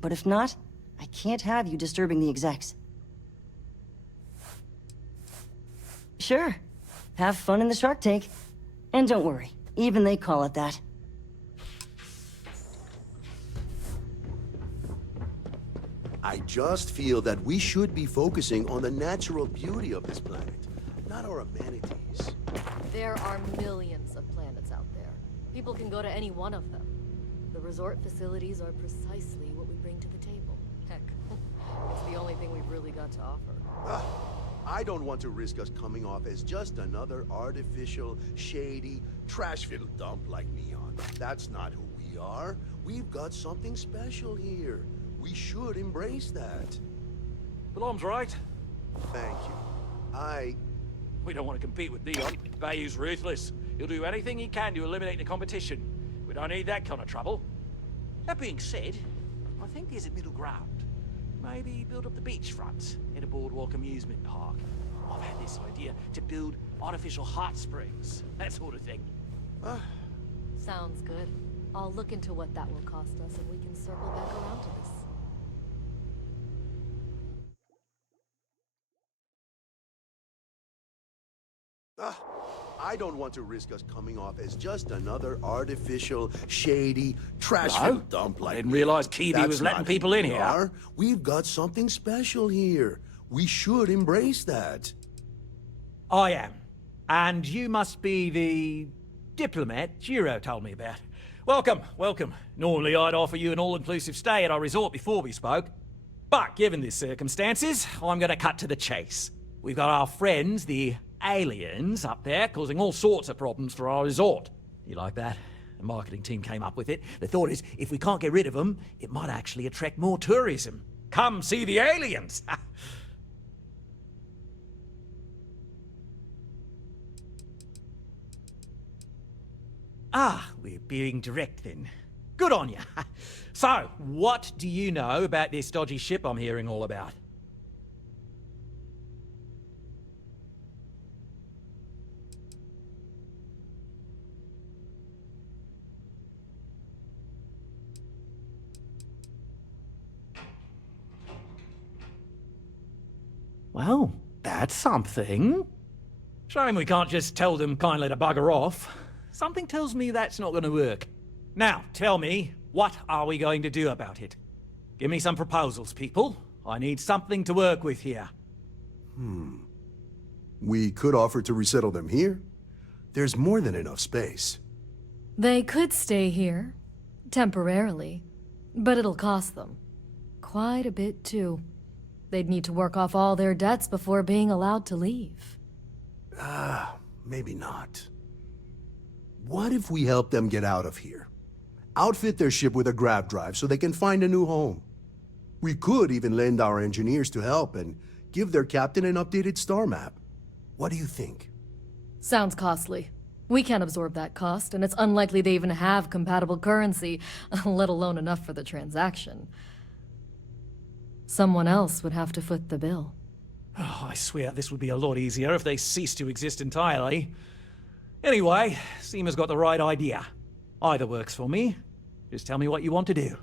But if not, I can't have you disturbing the execs. Sure. Have fun in the Shark Tank. And don't worry, even they call it that. I just feel that we should be focusing on the natural beauty of this planet, not our amenities. There are millions of planets out there. People can go to any one of them. The resort facilities are precisely what we bring to the table. Heck, it's the only thing we've really got to offer. I don't want to risk us coming off as just another artificial, shady, trash-filled dump like Neon. That's not who we are. We've got something special here. We should embrace that. Alarm's right. Thank you. We don't want to compete with Neon. Bayou's ruthless. He'll do anything he can to eliminate the competition. We don't need that kind of trouble. That being said, I think there's a middle ground. Maybe build up the beachfront in a boardwalk amusement park. I've had this idea to build artificial hot springs, that sort of thing. Sounds good. I'll look into what that will cost us and we can circle back around to this. I don't want to risk us coming off as just another artificial, shady, trash-filled dump like... I didn't realize Kiwi was letting people in here. We've got something special here. We should embrace that. I am. And you must be the diplomat Jiro told me about. Welcome, welcome. Normally I'd offer you an all-inclusive stay at our resort before we spoke. But given the circumstances, I'm going to cut to the chase. We've got our friends, the aliens, up there, causing all sorts of problems for our resort. You like that? The marketing team came up with it. The thought is, if we can't get rid of them, it might actually attract more tourism. Come see the aliens! We're being direct then. Good on you. So, what do you know about this dodgy ship I'm hearing all about? Well, that's something. Shame we can't just tell them kindly to bugger off. Something tells me that's not going to work. Now, tell me, what are we going to do about it? Give me some proposals, people. I need something to work with here. We could offer to resettle them here. There's more than enough space. They could stay here, temporarily, but it'll cost them. Quite a bit, too. They'd need to work off all their debts before being allowed to leave. Maybe not. What if we help them get out of here? Outfit their ship with a grav drive so they can find a new home. We could even lend our engineers to help and give their captain an updated star map. What do you think? Sounds costly. We can't absorb that cost, and it's unlikely they even have compatible currency, let alone enough for the transaction. Someone else would have to foot the bill. Oh, I swear this would be a lot easier if they ceased to exist entirely. Anyway, Seema's got the right idea. Either works for me. Just tell me what you want to do.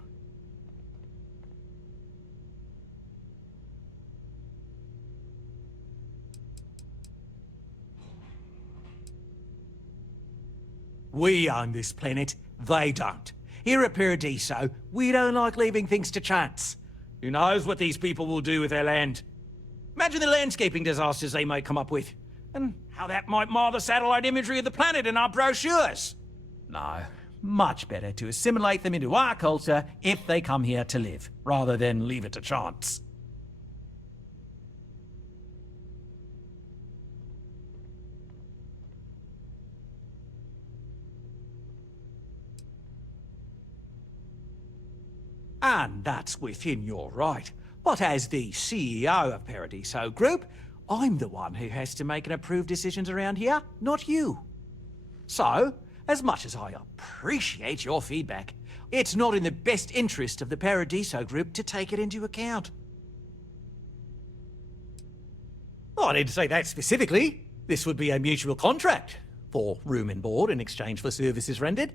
We own this planet, they don't. Here at Paradiso, we don't like leaving things to chance. Who knows what these people will do with their land? Imagine the landscaping disasters they might come up with, and how that might mar the satellite imagery of the planet in our brochures. No, much better to assimilate them into our culture if they come here to live, rather than leave it to chance. And that's within your right. But as the CEO of Paradiso Group, I'm the one who has to make and approve decisions around here, not you. So, as much as I appreciate your feedback, it's not in the best interest of the Paradiso Group to take it into account. Oh, I didn't say that specifically. This would be a mutual contract for room and board in exchange for services rendered.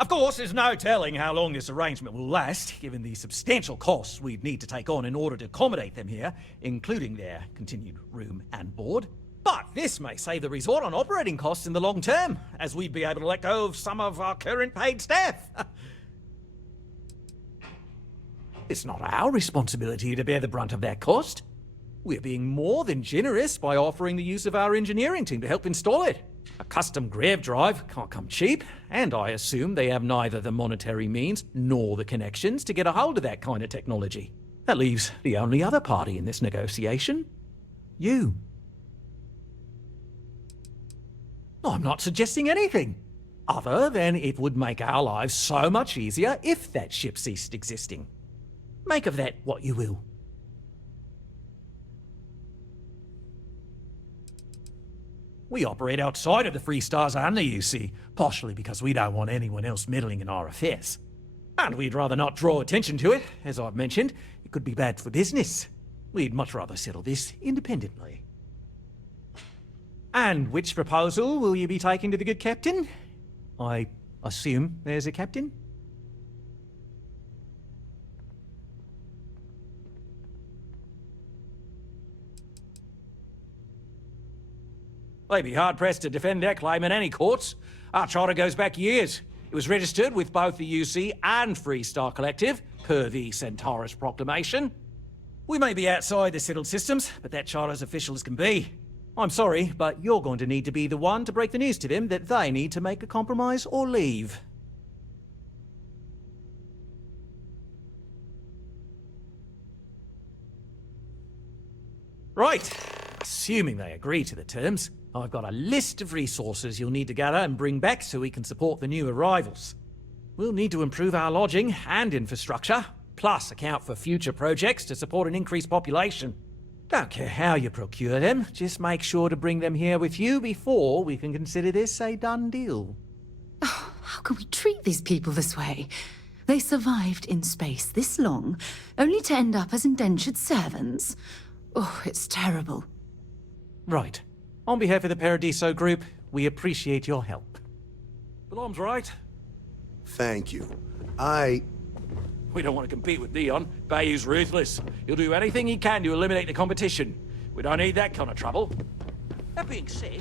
Of course, there's no telling how long this arrangement will last, given the substantial costs we'd need to take on in order to accommodate them here, including their continued room and board. But this may save the resort on operating costs in the long term, as we'd be able to let go of some of our current paid staff. It's not our responsibility to bear the brunt of that cost. We're being more than generous by offering the use of our engineering team to help install it. A custom grav drive can't come cheap, and I assume they have neither the monetary means nor the connections to get a hold of that kind of technology. That leaves the only other party in this negotiation. You. I'm not suggesting anything, other than it would make our lives so much easier if that ship ceased existing. Make of that what you will. We operate outside of the Free Stars only, you see, partially because we don't want anyone else meddling in our affairs. And we'd rather not draw attention to it, as I've mentioned. It could be bad for business. We'd much rather settle this independently. And which proposal will you be taking to the good captain? I assume there's a captain? They'd be hard-pressed to defend their claim in any courts. Our charter goes back years. It was registered with both the UC and Free Star Collective, per the Centaurus Proclamation. We may be outside the settled systems, but that charter's official as can be. I'm sorry, but you're going to need to be the one to break the news to them that they need to make a compromise or leave. Right. Assuming they agree to the terms, I've got a list of resources you'll need to gather and bring back so we can support the new arrivals. We'll need to improve our lodging and infrastructure, plus account for future projects to support an increased population. Don't care how you procure them, just make sure to bring them here with you before we can consider this a done deal. Oh, how can we treat these people this way? They survived in space this long, only to end up as indentured servants. Oh, it's terrible. Right. On behalf of the Paradiso Group, we appreciate your help. Belom's right. Thank you. We don't want to compete with Dion. Bayou's ruthless. He'll do anything he can to eliminate the competition. We don't need that kind of trouble. That being said...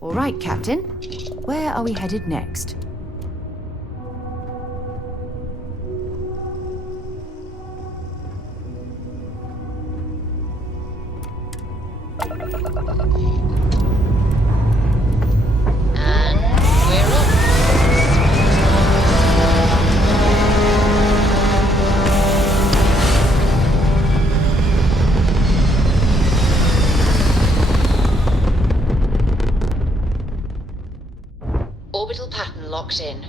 All right, Captain. Where are we headed next? Orbital pattern locked in.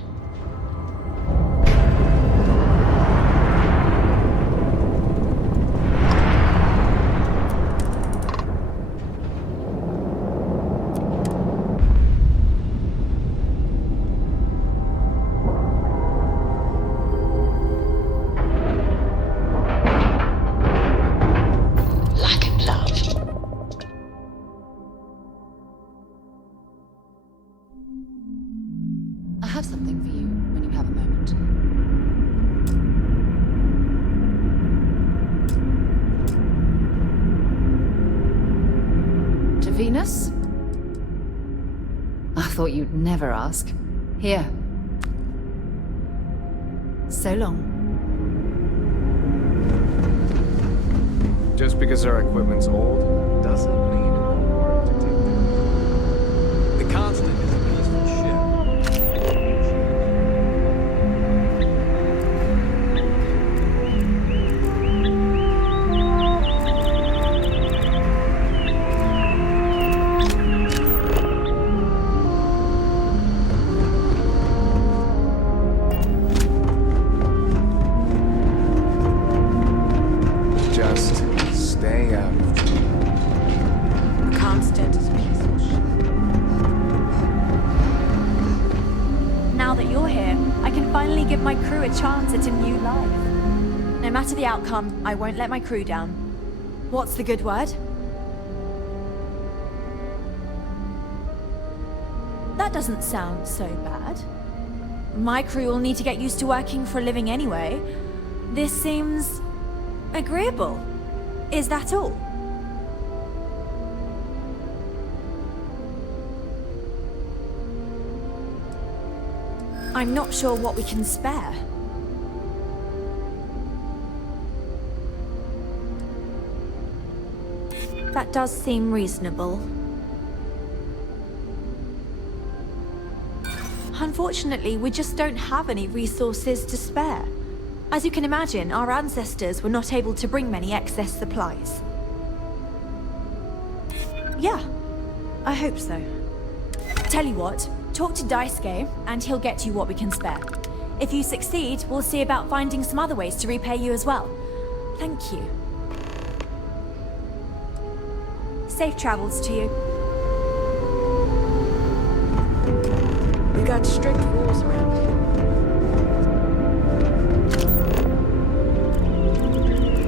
Lack and love. I have something for you when you have a moment. To Venus? I thought you'd never ask. Here. So long. Just because our equipment's old doesn't mean it won't work to take down. The Constant is a peaceful ship. Just stay out of trouble. Constant is peaceful. Now that you're here, I can finally give my crew a chance at a new life. No matter the outcome, I won't let my crew down. What's the good word? That doesn't sound so bad. My crew will need to get used to working for a living anyway. This seems agreeable. Is that all? I'm not sure what we can spare. That does seem reasonable. Unfortunately, we just don't have any resources to spare. As you can imagine, our ancestors were not able to bring many excess supplies. Yeah, I hope so. Tell you what, talk to Daisuke, and he'll get you what we can spare. If you succeed, we'll see about finding some other ways to repay you as well. Thank you. Safe travels to you. We got strict rules around here.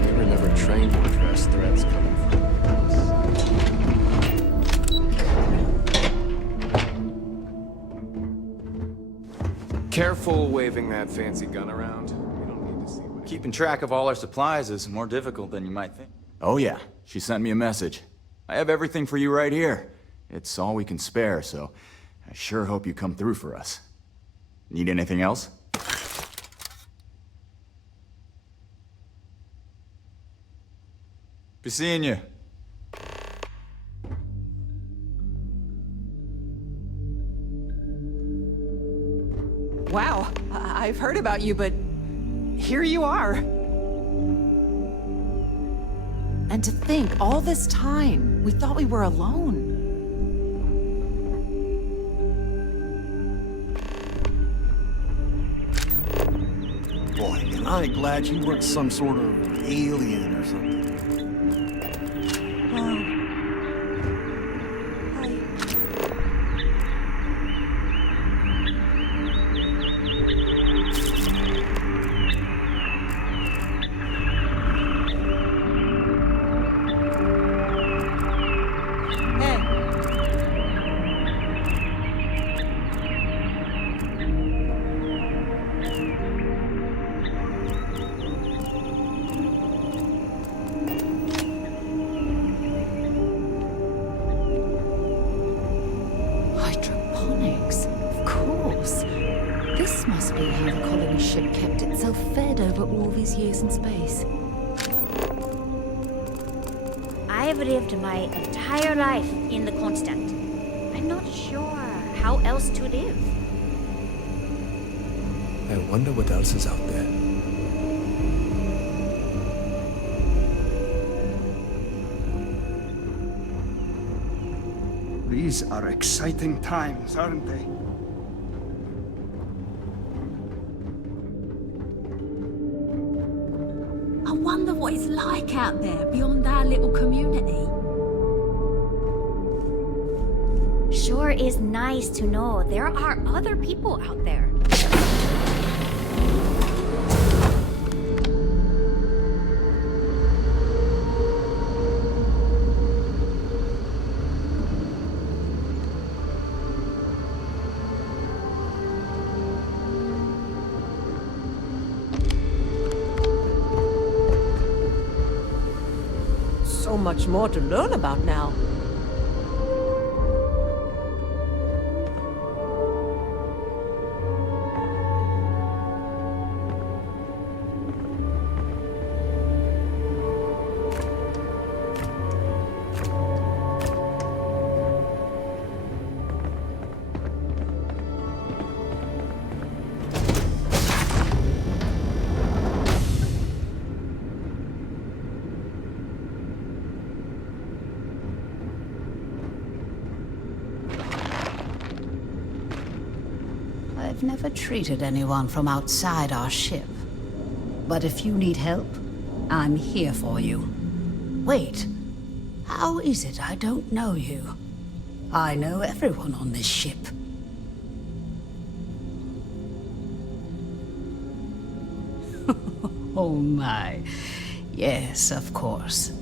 We were never trained to address threats coming from us. Careful waving that fancy gun around. We don't need to see what... Keeping track of all our supplies is more difficult than you might think. Oh yeah, she sent me a message. I have everything for you right here. It's all we can spare, so I sure hope you come through for us. Need anything else? Be seeing you. Wow, I've heard about you, but here you are. And to think, all this time, we thought we were alone. Boy, am I glad you weren't some sort of alien or something. Years in space. I've lived my entire life in the constant. I'm not sure how else to live. I wonder what else is out there. These are exciting times, aren't they? I wonder what it's like out there beyond our little community. Sure is nice to know there are other people out there. So much more to learn about now. I've never treated anyone from outside our ship. But if you need help, I'm here for you. Wait, how is it I don't know you? I know everyone on this ship. Oh my. Yes, of course.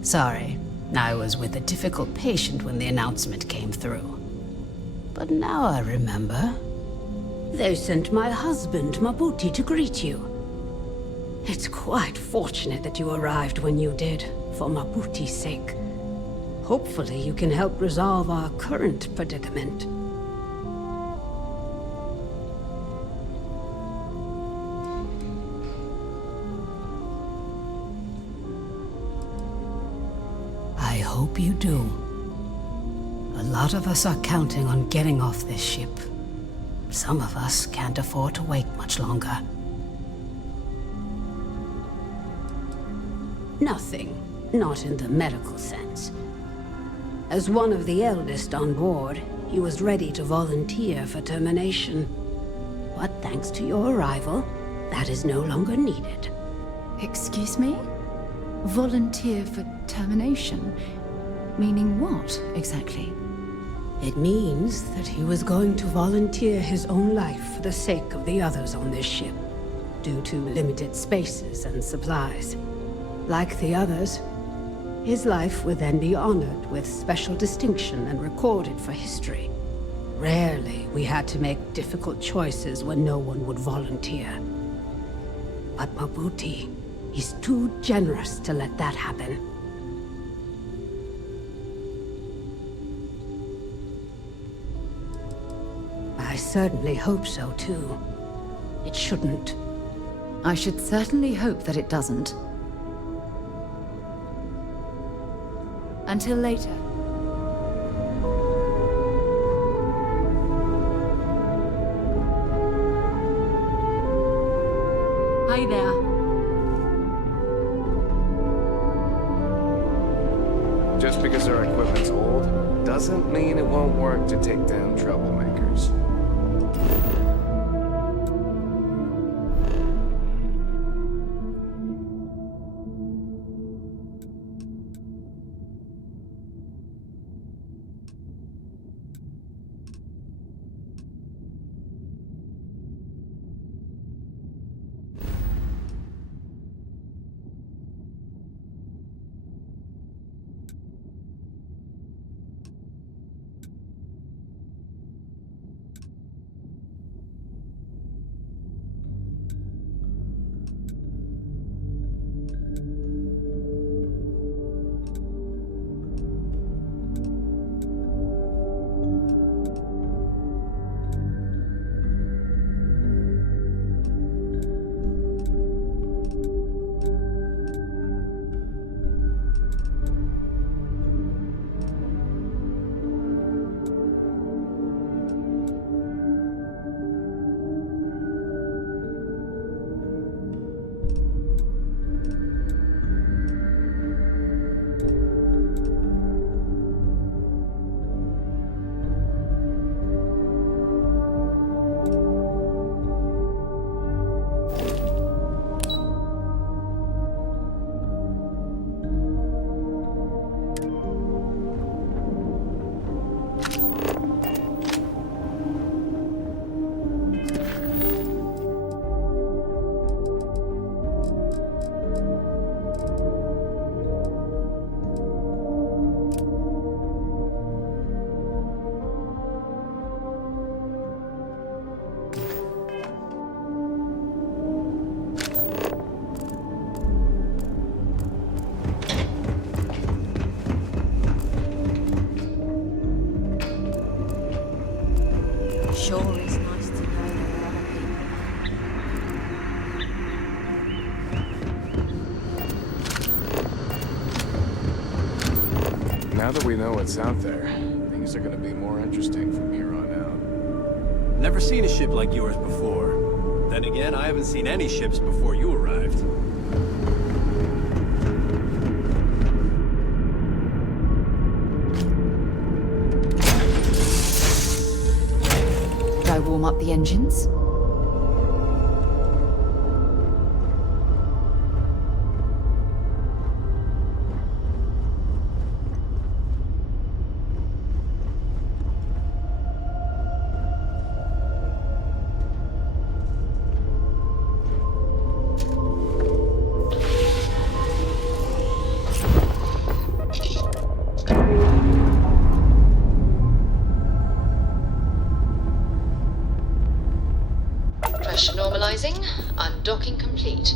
Sorry, I was with a difficult patient when the announcement came through. But now I remember. They sent my husband, Mabuti, to greet you. It's quite fortunate that you arrived when you did, for Mabuti's sake. Hopefully you can help resolve our current predicament. I hope you do. A lot of us are counting on getting off this ship. Some of us can't afford to wait much longer. Nothing. Not in the medical sense. As one of the eldest on board, he was ready to volunteer for termination. But thanks to your arrival, that is no longer needed. Excuse me? Volunteer for termination? Meaning what, exactly? It means that he was going to volunteer his own life for the sake of the others on this ship, due to limited spaces and supplies. Like the others, his life would then be honored with special distinction and recorded for history. Rarely we had to make difficult choices when no one would volunteer. But Mabuti, he's too generous to let that happen. I certainly hope so too. It shouldn't. I should certainly hope that it doesn't. Until later. Hi there. Just because our equipment's old, doesn't mean it won't work to take down troublemakers. Sure is nice to know there are other people. Now that we know what's out there, things are gonna be more interesting from here on out. Never seen a ship like yours before. Then again, I haven't seen any ships before you arrived. Did I warm up the engines? Closing. Undocking complete.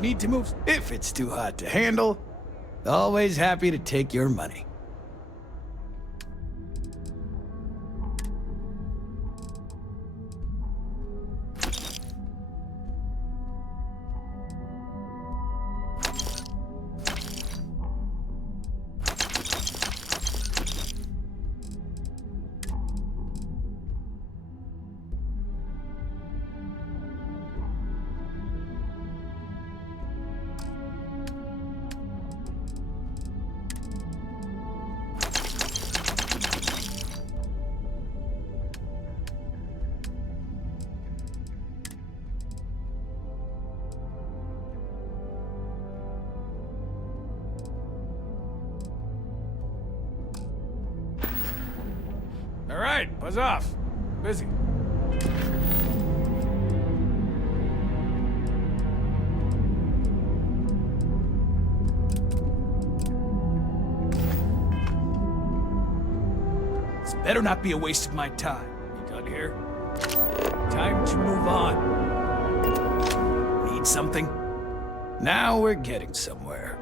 Need to move if it's too hot to handle. Always happy to take your money. All right, buzz off. Busy. This better not be a waste of my time. You done here? Time to move on. Need something? Now we're getting somewhere.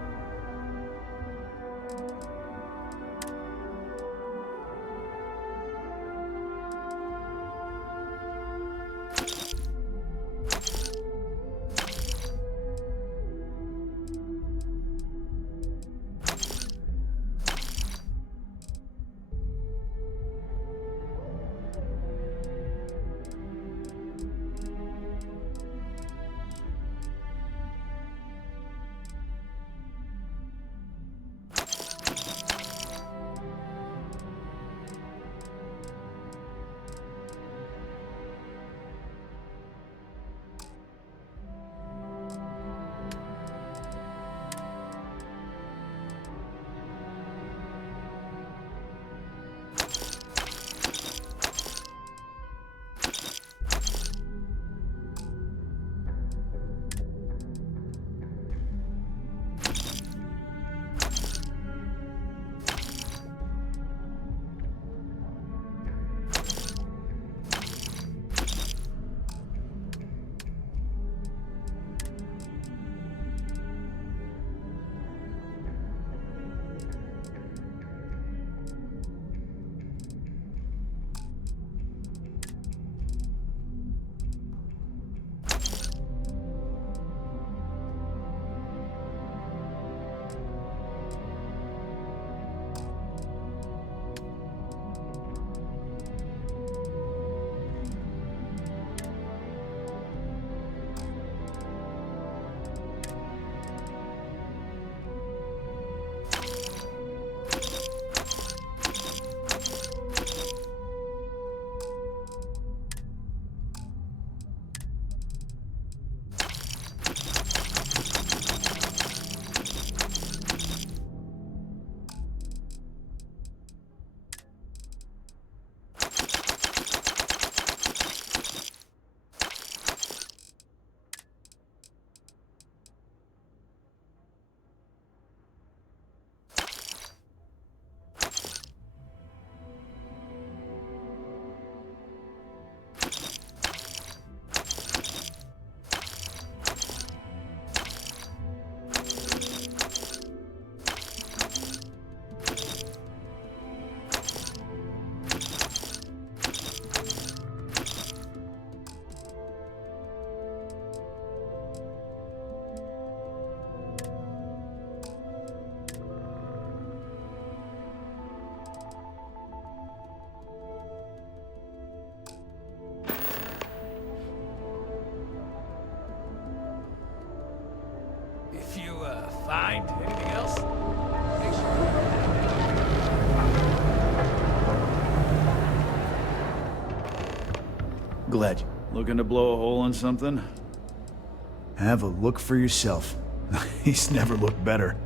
Glad you looking to blow a hole in something? Have a look for yourself. He's never looked better.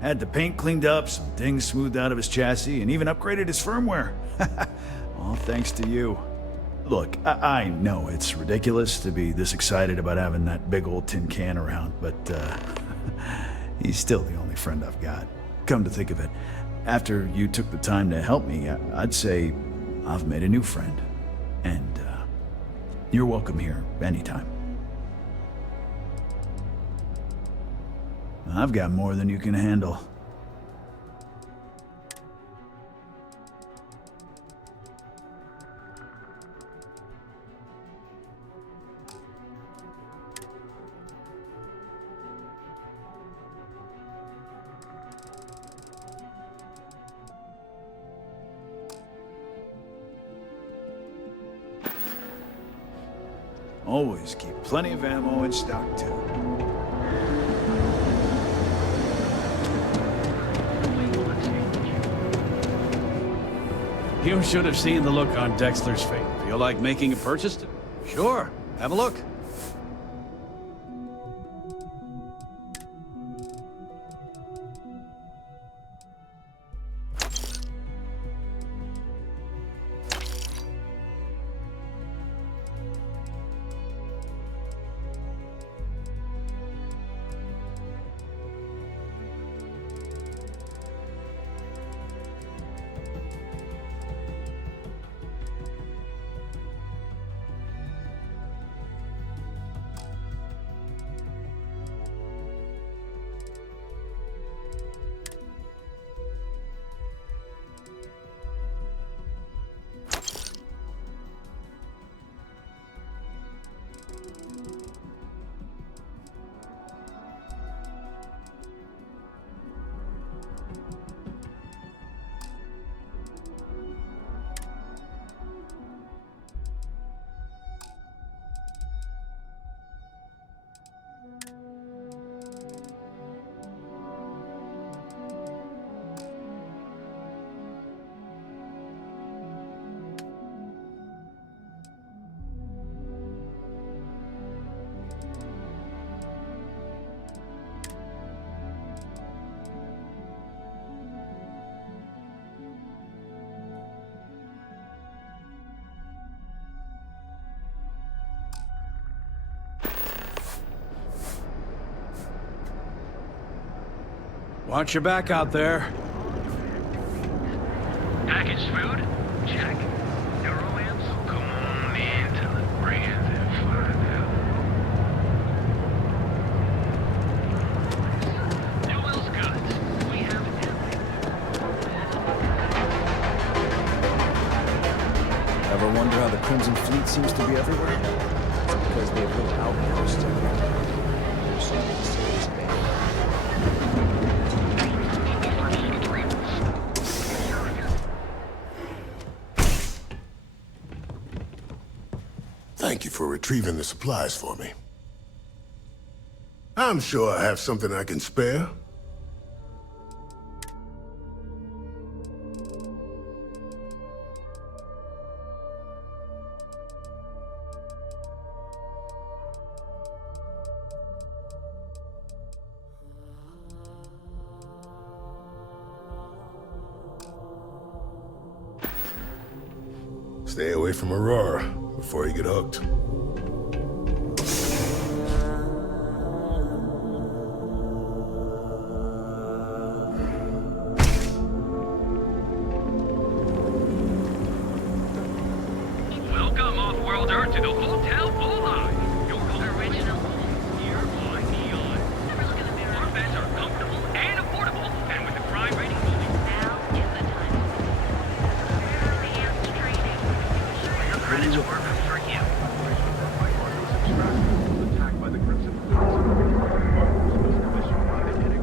Had the paint cleaned up, some things smoothed out of his chassis, and even upgraded his firmware. All thanks to you. Look, I know it's ridiculous to be this excited about having that big old tin can around, but he's still the only friend I've got. Come to think of it, after you took the time to help me, I'd say I've made a new friend. And you're welcome here anytime. I've got more than you can handle. Always keep plenty of ammo in stock, too. You should have seen the look on Dexter's face. Feel like making a purchase? Sure, have a look. Watch your back out there. Packaged food? Check. New romance? Come on in to the brand and find out. New Will's goods. We have Ever wonder how the Crimson Fleet seems to be everywhere? It's because they have little outposts everywhere. There's some facilities banned. Thank you for retrieving the supplies for me. I'm sure I have something I can spare. Stay away from Aurora before you get hooked. Welcome, off-worlder, to the Hotel Bullseye. Your original here on Neon. Our beds are comfortable and affordable, and with the crime rating moving, now is the time. Your credits work for you.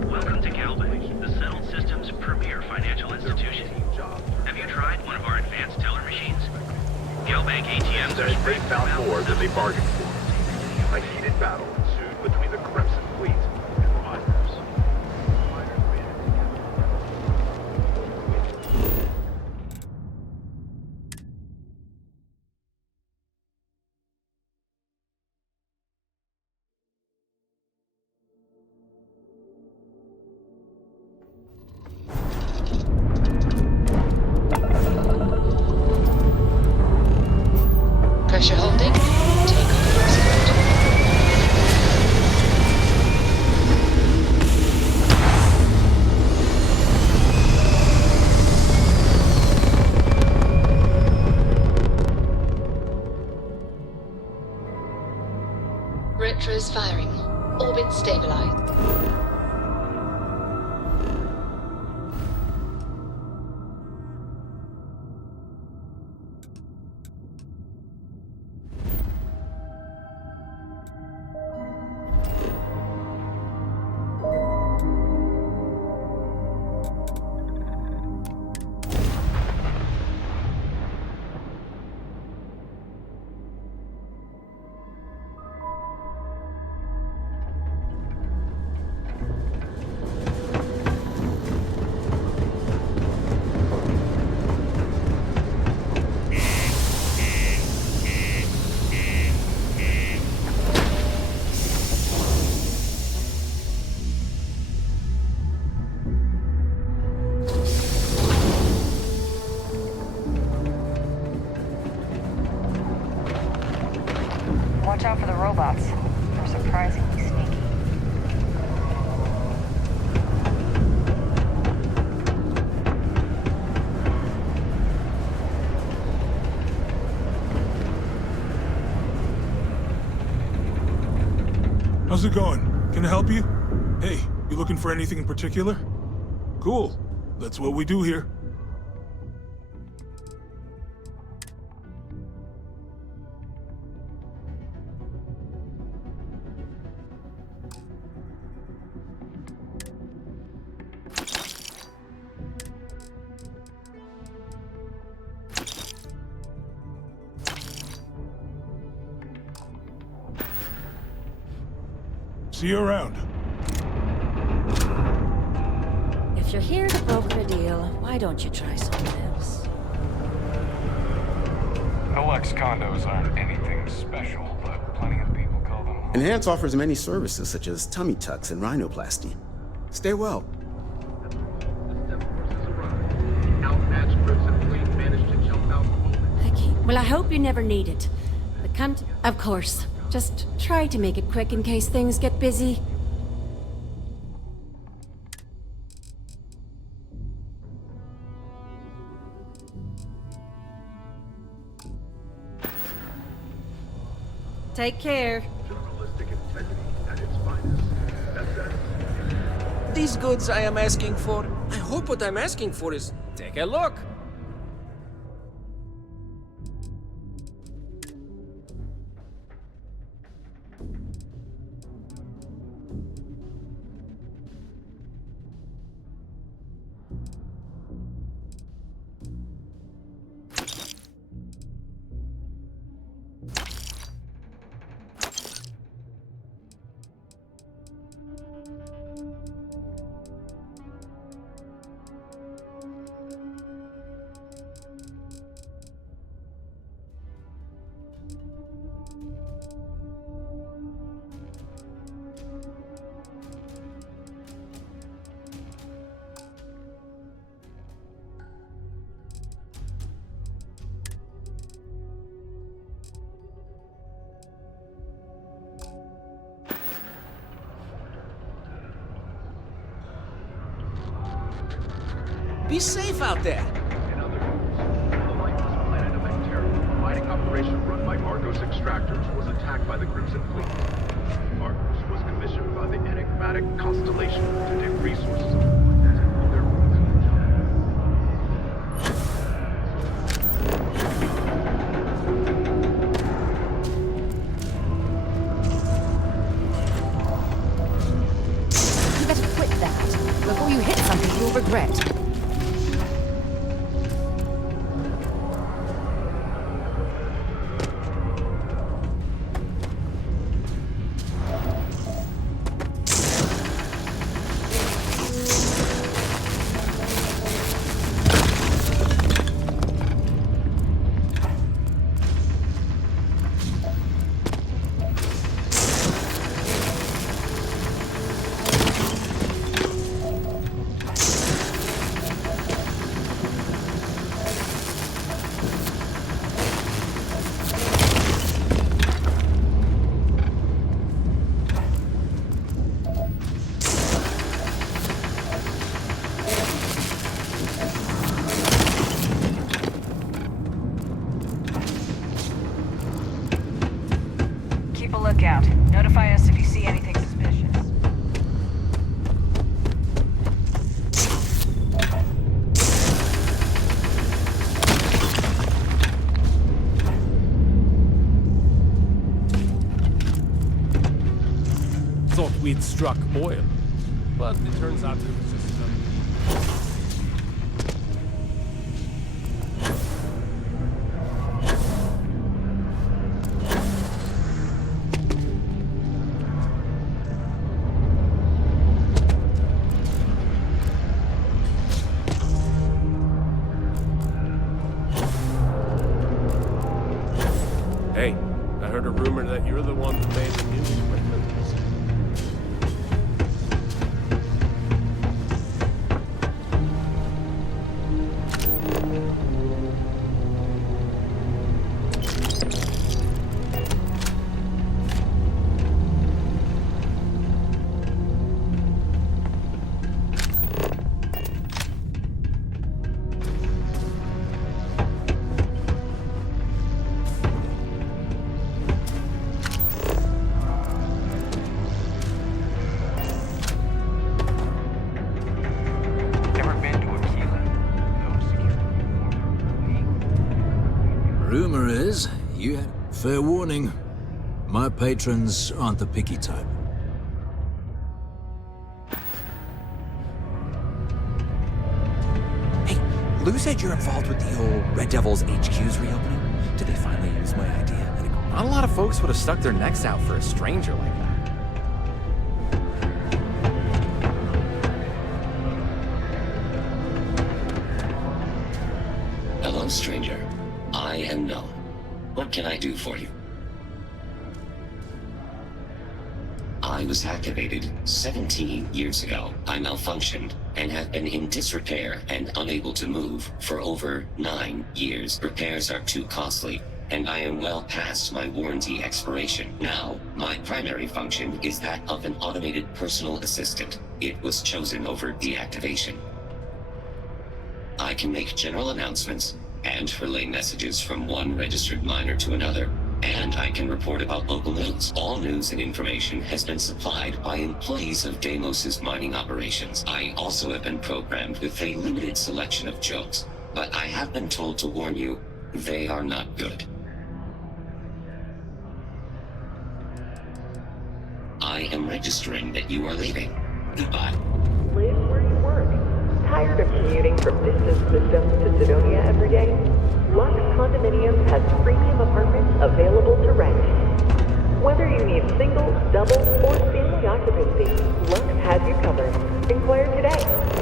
Welcome to Galvin, the settled system's premier financial institution. Have you tried one of our advanced teller machines? Galbank ATMs are they found more than they bargained for. A heated battle ensued between the Crimson Fleet and the miners. reactor is firing. Orbit stabilized. Watch out for the robots. They're surprisingly sneaky. How's it going? Can I help you? Hey, you looking for anything in particular? Cool. That's what we do here. See you around. If you're here to broker a deal, why don't you try something else? LX condos aren't anything special, but plenty of people call them home. Enhance offers many services such as tummy tucks and rhinoplasty. Stay well. Outmatched Crimson Fleet managed to jump out. Okay, well, I hope you never need it. But come to... Of course. Just try to make it quick in case things get busy. Take care. Journalistic integrity at its finest. That's These goods I am asking for, I hope what I'm asking for is... Take a look. Be safe out there. In other news, the lifeless planet of Acteria, a mining operation run by Argos extractors, was attacked by the Crimson Fleet. Argos was commissioned by the enigmatic Constellation to dig resources on the planet and their routes in the jungle. You better quit that. Before you hit something you'll regret. Keep a lookout. Notify us if you see anything suspicious. Thought we'd struck oil, but it turns out it was just Hey, I heard a rumor that you're the one who made the new equipment. Rumor is, you had fair warning. My patrons aren't the picky type. Hey, Lou said you're involved with the old Red Devil's HQ's reopening. Did they finally use my idea? Not a lot of folks would have stuck their necks out for a stranger like that. Hello, stranger. I am known. What can I do for you? I was activated 17 years ago. I malfunctioned and have been in disrepair and unable to move for over 9 years. Repairs are too costly, and I am well past my warranty expiration. Now, my primary function is that of an automated personal assistant. It was chosen over deactivation. I can make general announcements and relay messages from one registered miner to another, and I can report about local news. All news and information has been supplied by employees of Deimos's mining operations. I also have been programmed with a limited selection of jokes, but I have been told to warn you, they are not good. I am registering that you are leaving. Goodbye. Live where you work. Tired of commuting from distant systems to Sidonia every day? Lux Condominiums has premium apartments available to rent. Whether you need single, double, or family occupancy, Lux has you covered. Inquire today.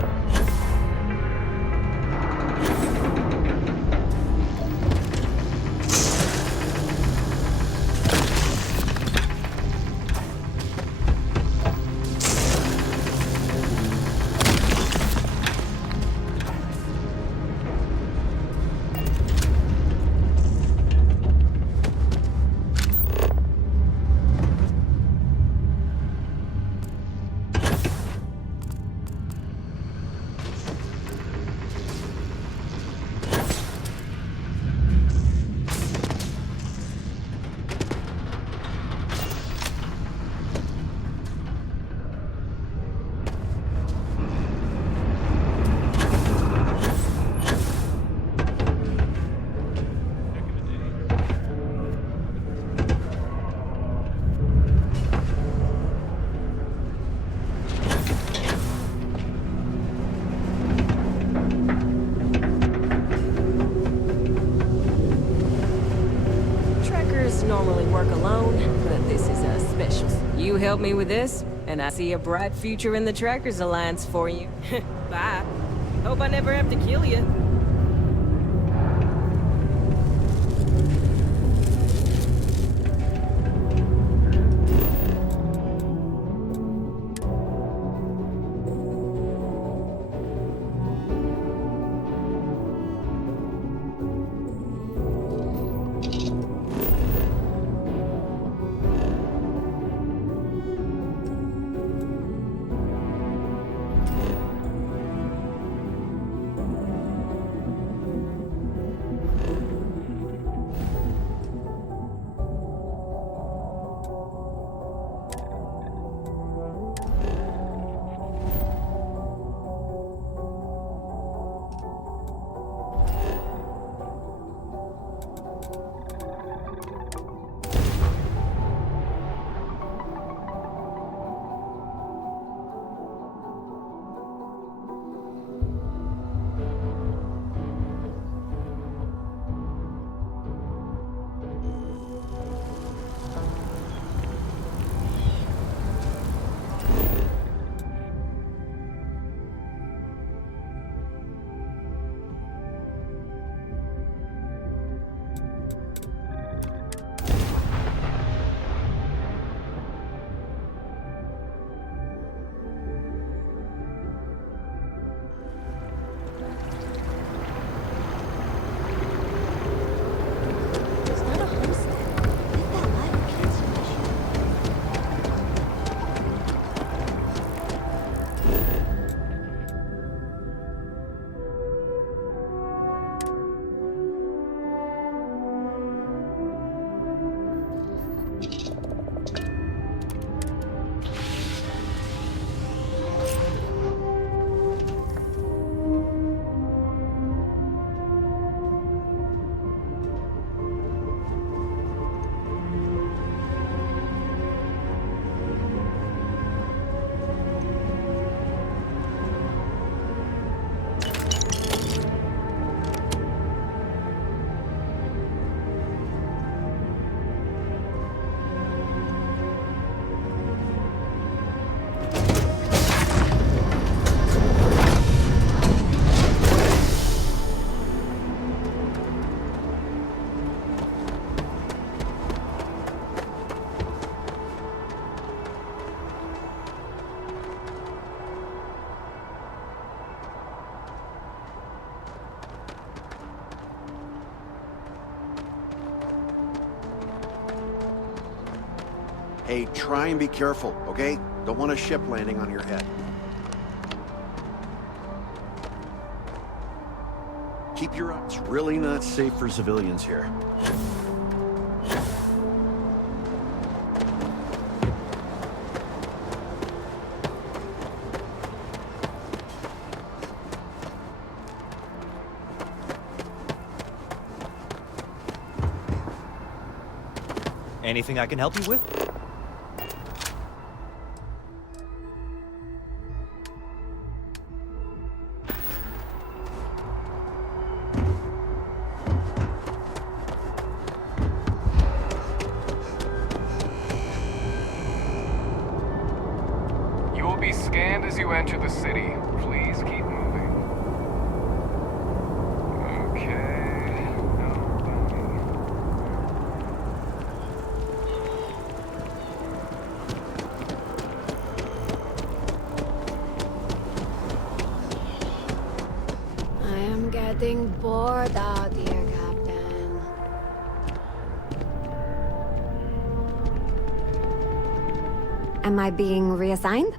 Normally work alone, but this is a special. You help me with this, and I see a bright future in the Trackers Alliance for you. Bye. Hope I never have to kill you. Hey, try and be careful, okay? Don't want a ship landing on your head. Keep your eyes. It's really not safe for civilians here. Anything I can help you with? You will be scanned as you enter the city. Please keep moving. Okay. I am getting bored out here, Captain. Am I being reassigned?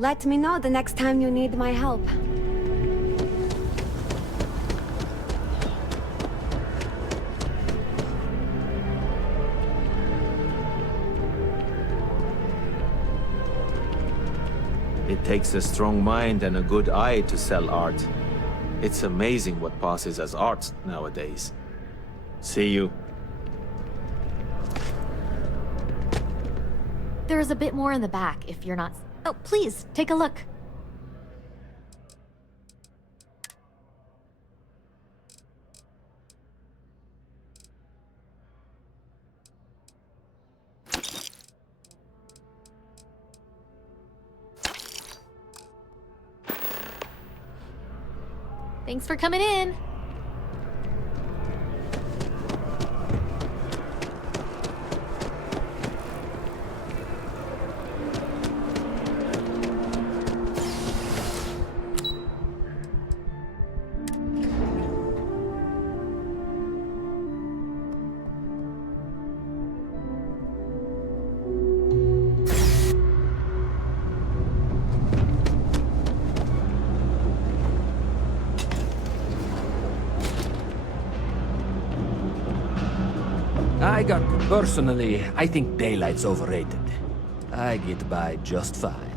Let me know the next time you need my help. It takes a strong mind and a good eye to sell art. It's amazing what passes as art nowadays. See you. There is a bit more in the back if you're not... Oh, please, take a look. Thanks for coming in. Personally, I think daylight's overrated. I get by just fine.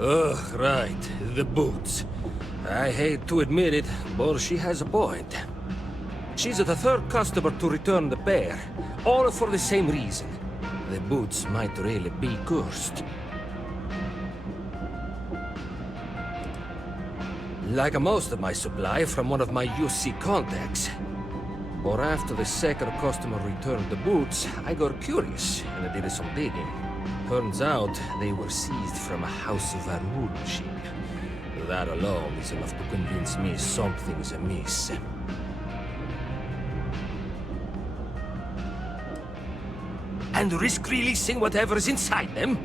Ugh, right. The boots. I hate to admit it, but she has a point. She's the third customer to return the pair, all for the same reason. The boots might really be cursed. Like most of my supply from one of my UC contacts. But after the second customer returned the boots, I got curious and I did some digging. Turns out they were seized from a House of Arul ship. That alone is enough to convince me something's amiss. And risk releasing whatever's inside them?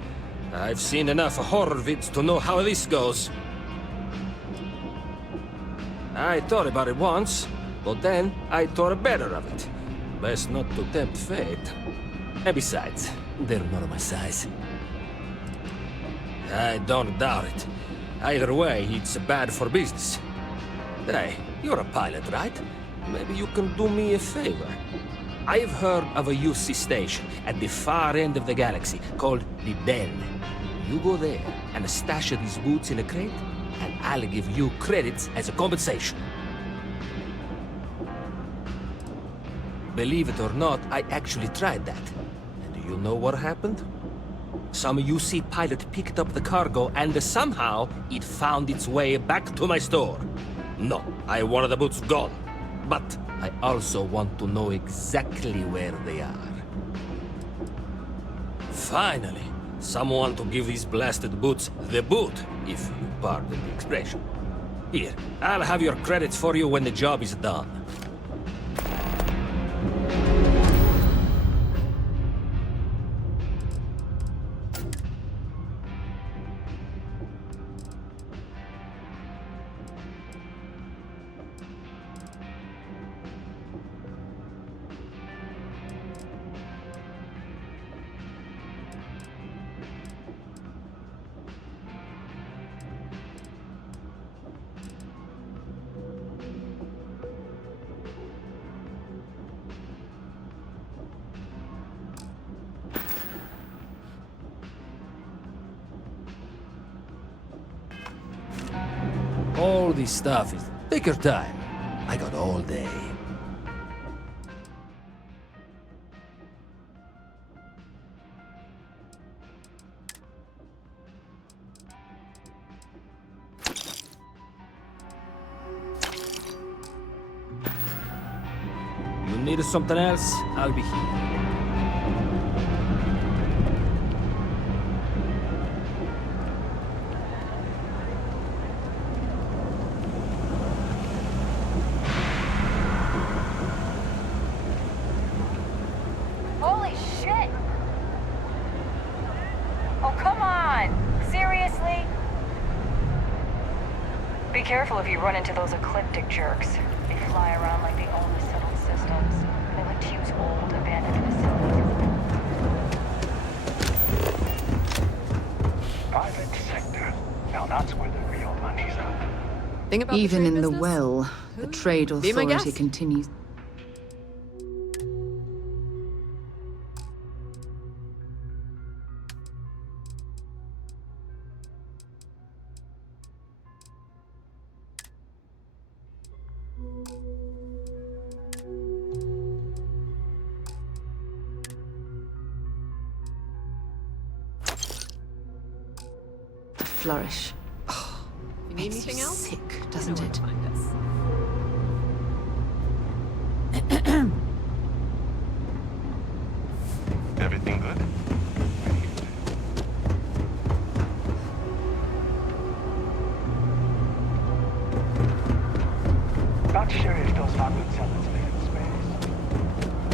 I've seen enough horror vids to know how this goes. I thought about it once. But then, I thought better of it. Best not to tempt fate. And besides, they're not my size. I don't doubt it. Either way, it's bad for business. Hey, you're a pilot, right? Maybe you can do me a favor. I've heard of a UC station at the far end of the galaxy called the Den. You go there and stash these boots in a crate, and I'll give you credits as a compensation. Believe it or not, I actually tried that. And do you know what happened? Some UC pilot picked up the cargo and somehow it found its way back to my store. No, I wanted the boots gone. But I also want to know exactly where they are. Finally, someone to give these blasted boots the boot, if you pardon the expression. Here, I'll have your credits for you when the job is done. All this stuff is... Take your time. I got all day. You need something else? I'll be here. Holy shit! Oh, come on! Seriously? Be careful if you run into those ecliptic jerks. They fly around like they own the settled systems. They like to use old, abandoned facilities. Private sector. Now that's where the real money's at. Even in the well, the trade Be my authority guest. continues. To flourish. Oh, You need makes anything you else? sick, doesn't You know where it? to find us. Everything good? Not sure if those rockets cells live in space.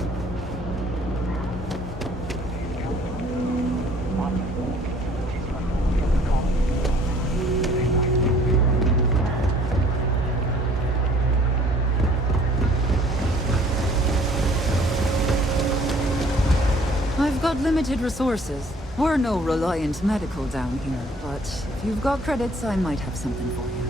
I've got limited resources. We're no reliant medical down here, but if you've got credits, I might have something for you.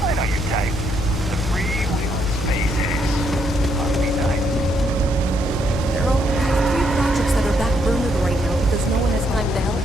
I know you type. The free wheel of space must be nice. There are a few projects that are backburnered right now because no one has time to help.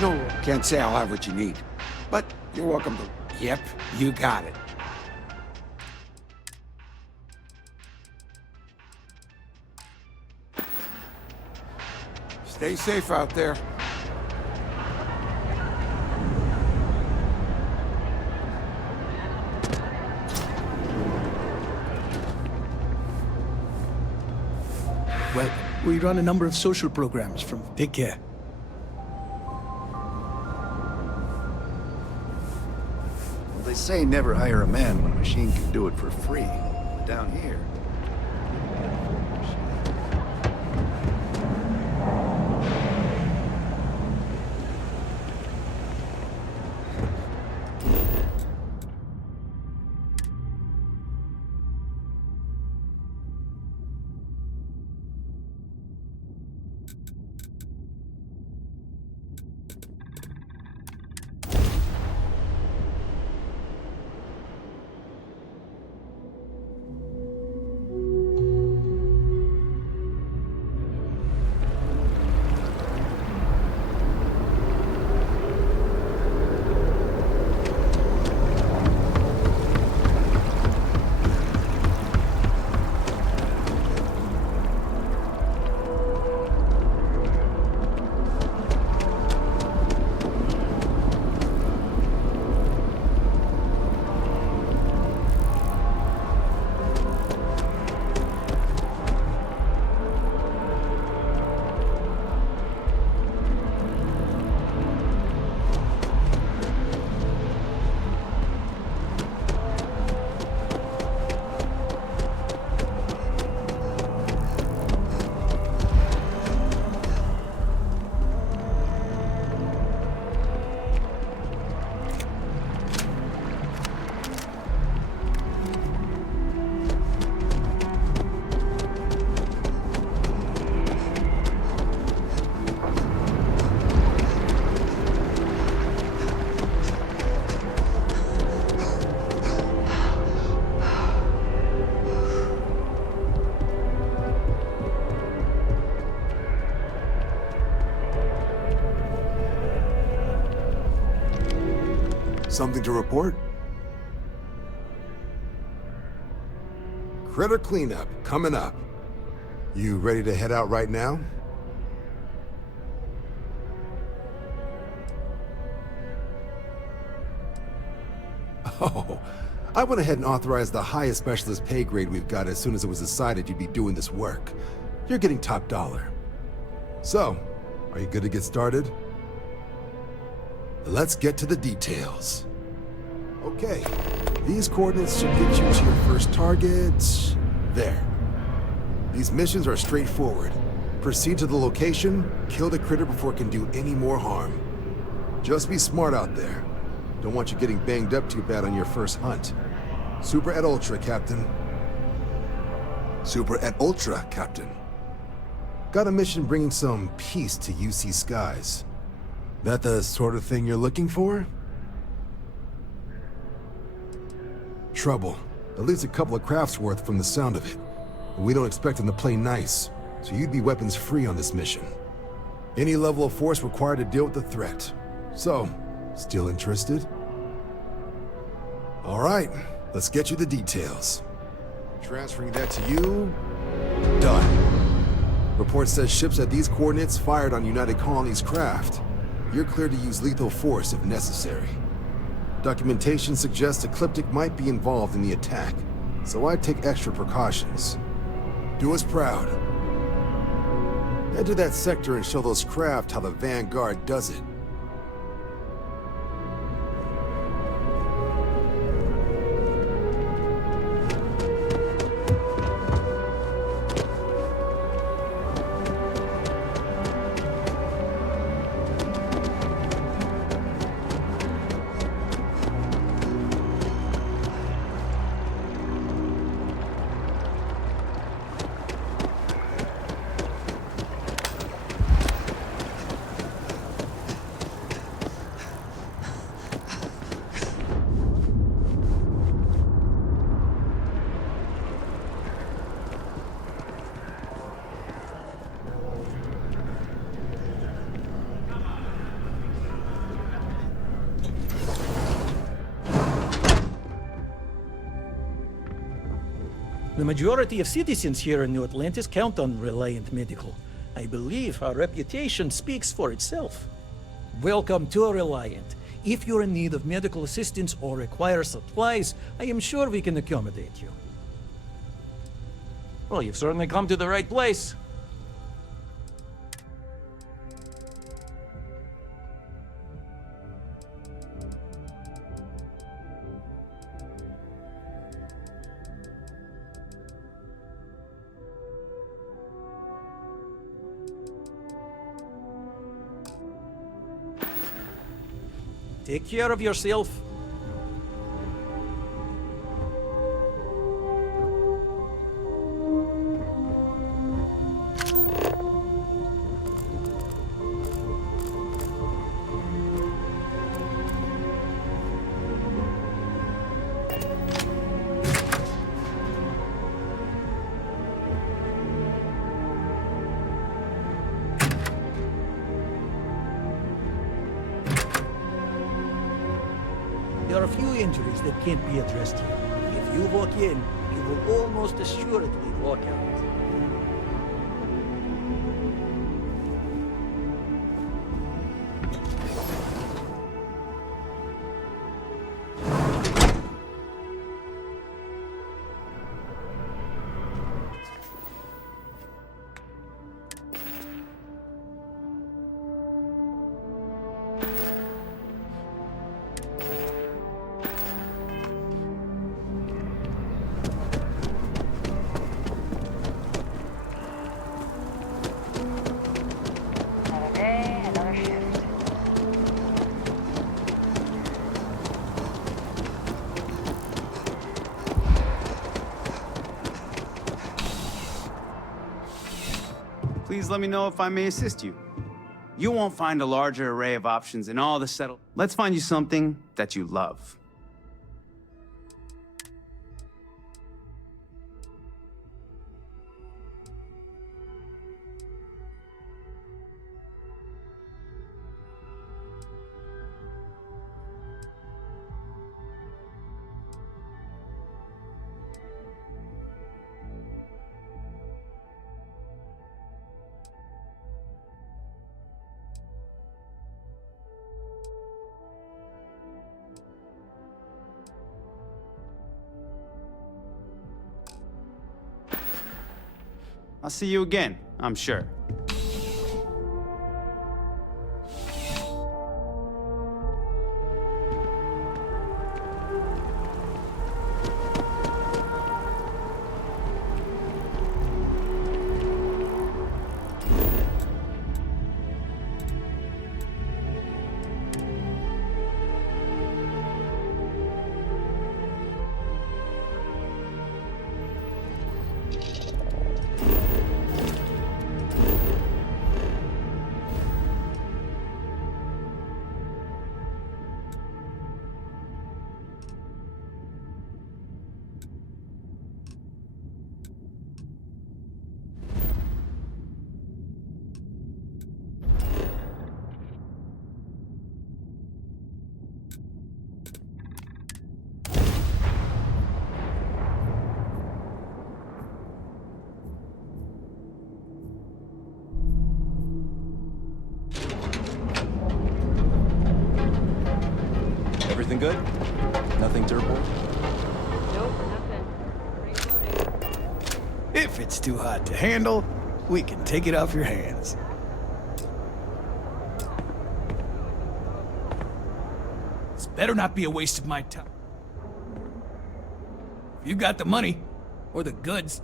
No, can't say I'll have what you need. But you're welcome to... Yep, you got it. Stay safe out there. Well, we run a number of social programs from... Take care. Well, they say never hire a man when a machine can do it for free. But down here... Something to report? Critter cleanup coming up. You ready to head out right now? Oh, I went ahead and authorized the highest specialist pay grade we've got as soon as it was decided you'd be doing this work. You're getting top dollar. So, are you good to get started? Let's get to the details. Okay, these coordinates should get you to your first target. There. These missions are straightforward. Proceed to the location, kill the critter before it can do any more harm. Just be smart out there. Don't want you getting banged up too bad on your first hunt. Super et Ultra, Captain. Super et Ultra, Captain. Got a mission bringing some peace to UC skies. That the sort of thing you're looking for? Trouble. At least a couple of crafts worth from the sound of it. And we don't expect them to play nice, so you'd be weapons free on this mission. Any level of force required to deal with the threat. So, still interested? All right, let's get you the details. Transferring that to you. Done. Report says ships at these coordinates fired on United Colonies craft. You're cleared to use lethal force if necessary. Documentation suggests Ecliptic might be involved in the attack, so I'd take extra precautions. Do us proud. Head to that sector and show those craft how the Vanguard does it. The majority of citizens here in New Atlantis count on Reliant Medical. I believe our reputation speaks for itself. Welcome to Reliant. If you're in need of medical assistance or require supplies, I am sure we can accommodate you. Well, you've certainly come to the right place. Take care of yourself. There are a few injuries that can't be addressed here. If you walk in, you will almost assuredly walk out. Another day, another shift. Please let me know if I may assist you. You won't find a larger array of options in all the settle. Let's find you something that you love. I'll see you again, I'm sure. Everything good? Nothing durable? Nope, nothing. If it's too hot to handle, we can take it off your hands. This better not be a waste of my time. If you got the money, or the goods,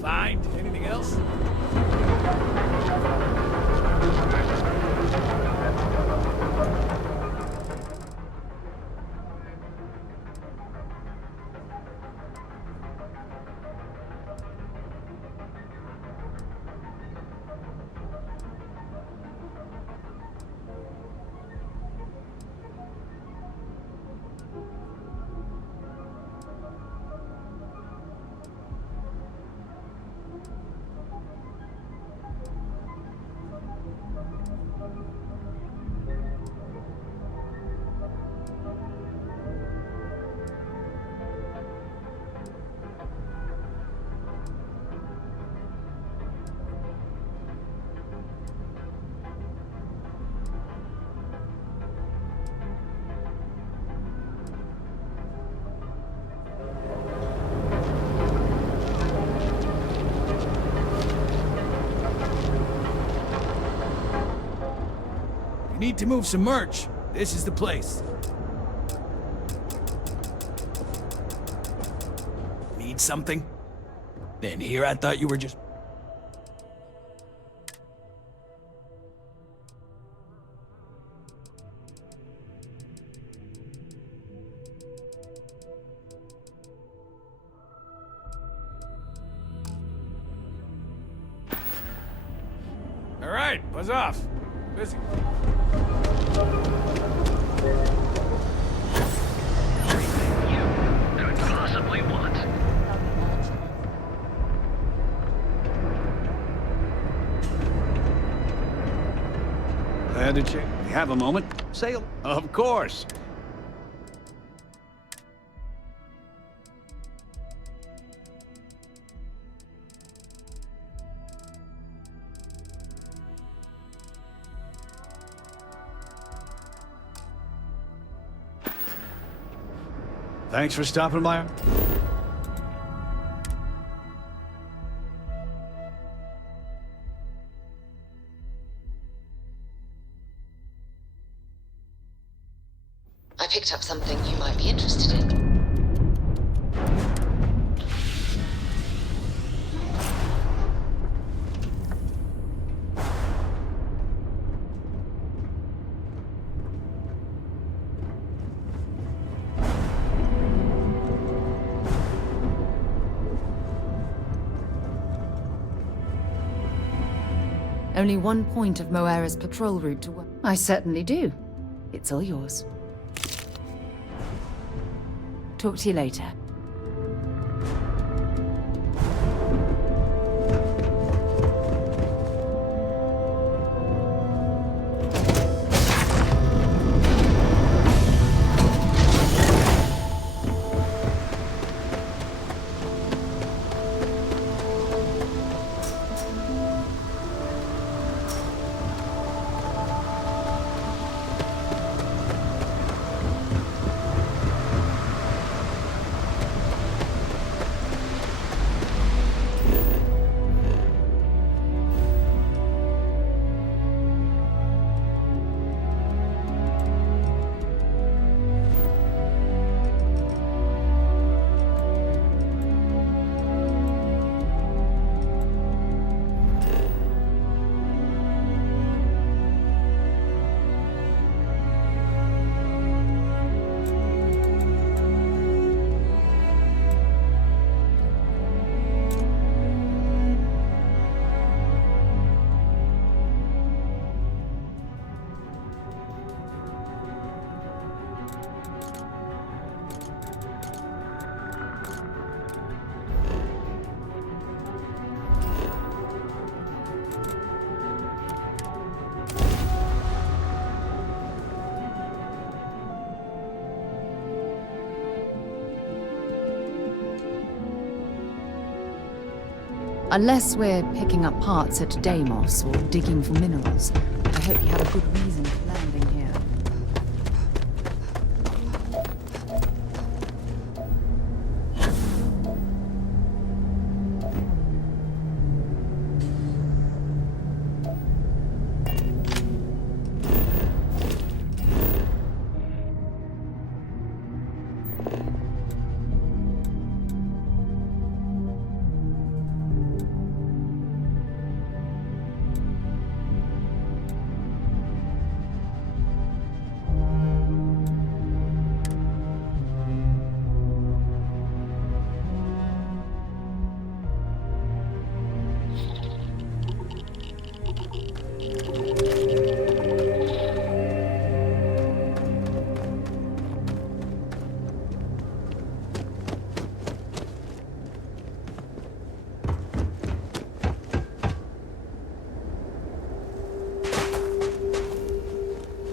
find anything else? You need to move some merch. This is the place. Need something? Then here I thought you were just... All right, buzz off. Busy. Could possibly want. Glad to check. You have a moment? Sail. Of course. Thanks for stopping by. I picked up something you might be interested in. Only one point of Moira's patrol route to work. I certainly do. It's all yours. Talk to you later. Unless we're picking up parts at Deimos or digging for minerals, I hope you have a good reason for landing here.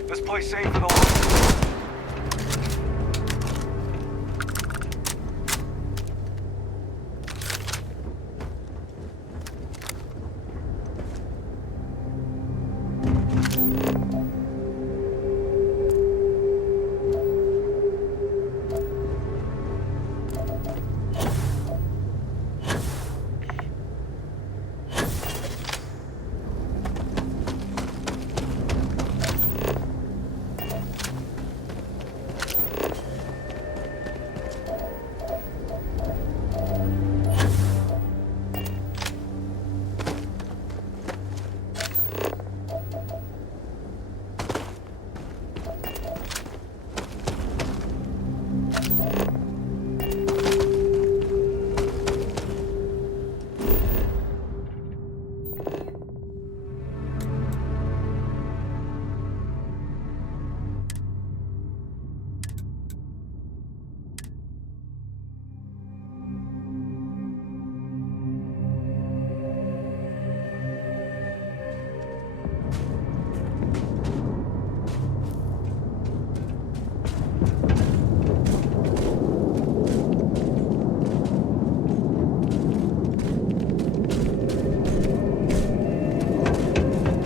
This place safe for the long.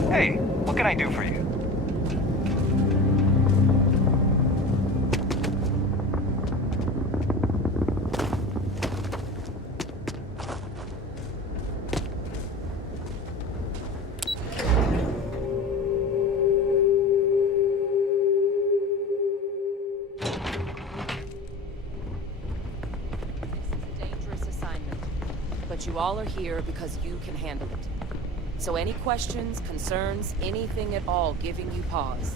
Hey, what can I do for you? But you all are here because you can handle it. So any questions, concerns, anything at all giving you pause,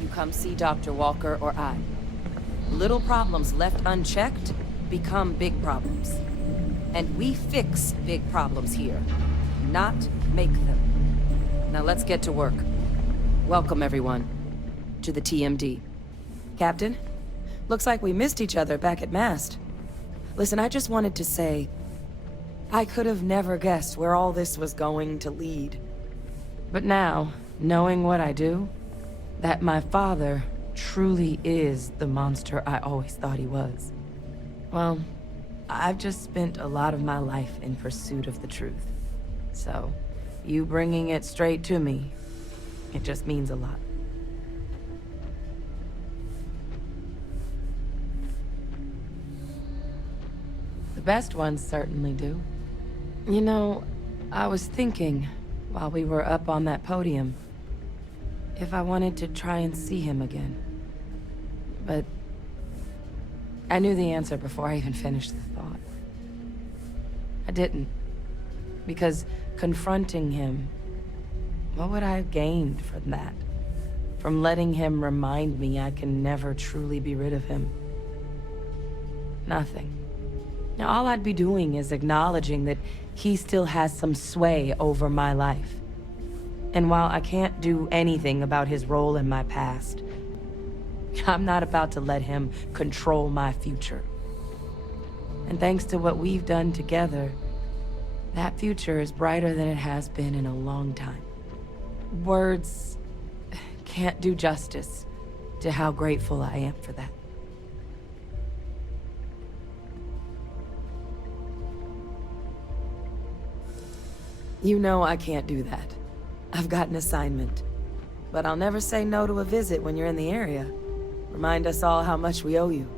you come see Dr. Walker or I. Little problems left unchecked become big problems. And we fix big problems here, not make them. Now let's get to work. Welcome everyone to the TMD. Captain, looks like we missed each other back at Mast. Listen, I just wanted to say, I could have never guessed where all this was going to lead. But now, knowing what I do, that my father truly is the monster I always thought he was. Well, I've just spent a lot of my life in pursuit of the truth. So, you bringing it straight to me, it just means a lot. The best ones certainly do. You know, I was thinking, while we were up on that podium, if I wanted to try and see him again. But I knew the answer before I even finished the thought. I didn't. Because confronting him, what would I have gained from that? From letting him remind me I can never truly be rid of him? Nothing. Now, all I'd be doing is acknowledging that he still has some sway over my life. And while I can't do anything about his role in my past, I'm not about to let him control my future. And thanks to what we've done together, that future is brighter than it has been in a long time. Words can't do justice to how grateful I am for that. You know I can't do that. I've got an assignment. But I'll never say no to a visit when you're in the area. Remind us all how much we owe you.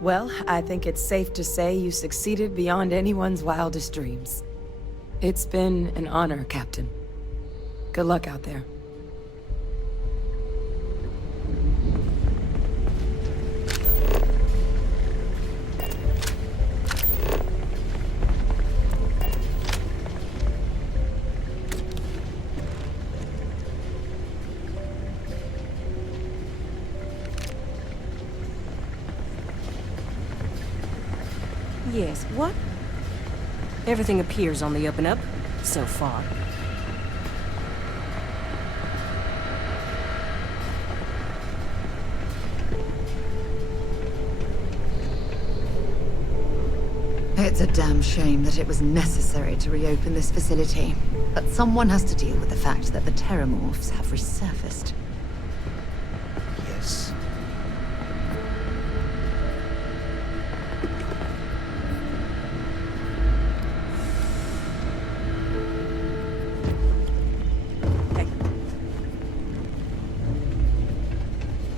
Well, I think it's safe to say you succeeded beyond anyone's wildest dreams. It's been an honor, Captain. Good luck out there. Yes, what? Everything appears on the up and up, so far. It's a damn shame that it was necessary to reopen this facility. But someone has to deal with the fact that the Terramorphs have resurfaced. Yes.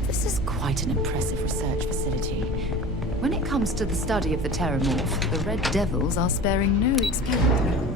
This is quite an impressive research facility. When it comes to the study of the Terramorph, the Red Devils are sparing no experiment.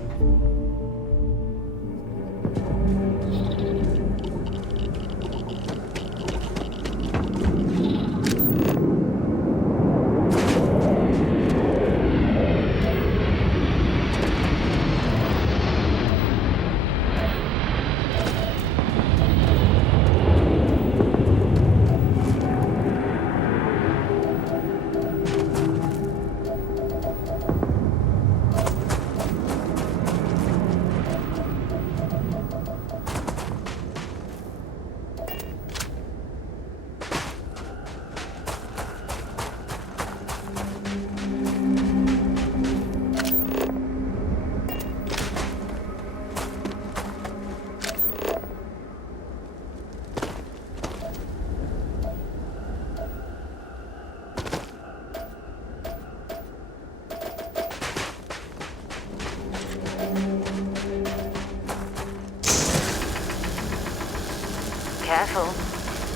Careful.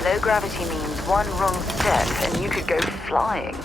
Low gravity means one wrong step and you could go flying.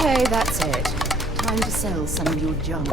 Okay, that's it. Time to sell some of your junk.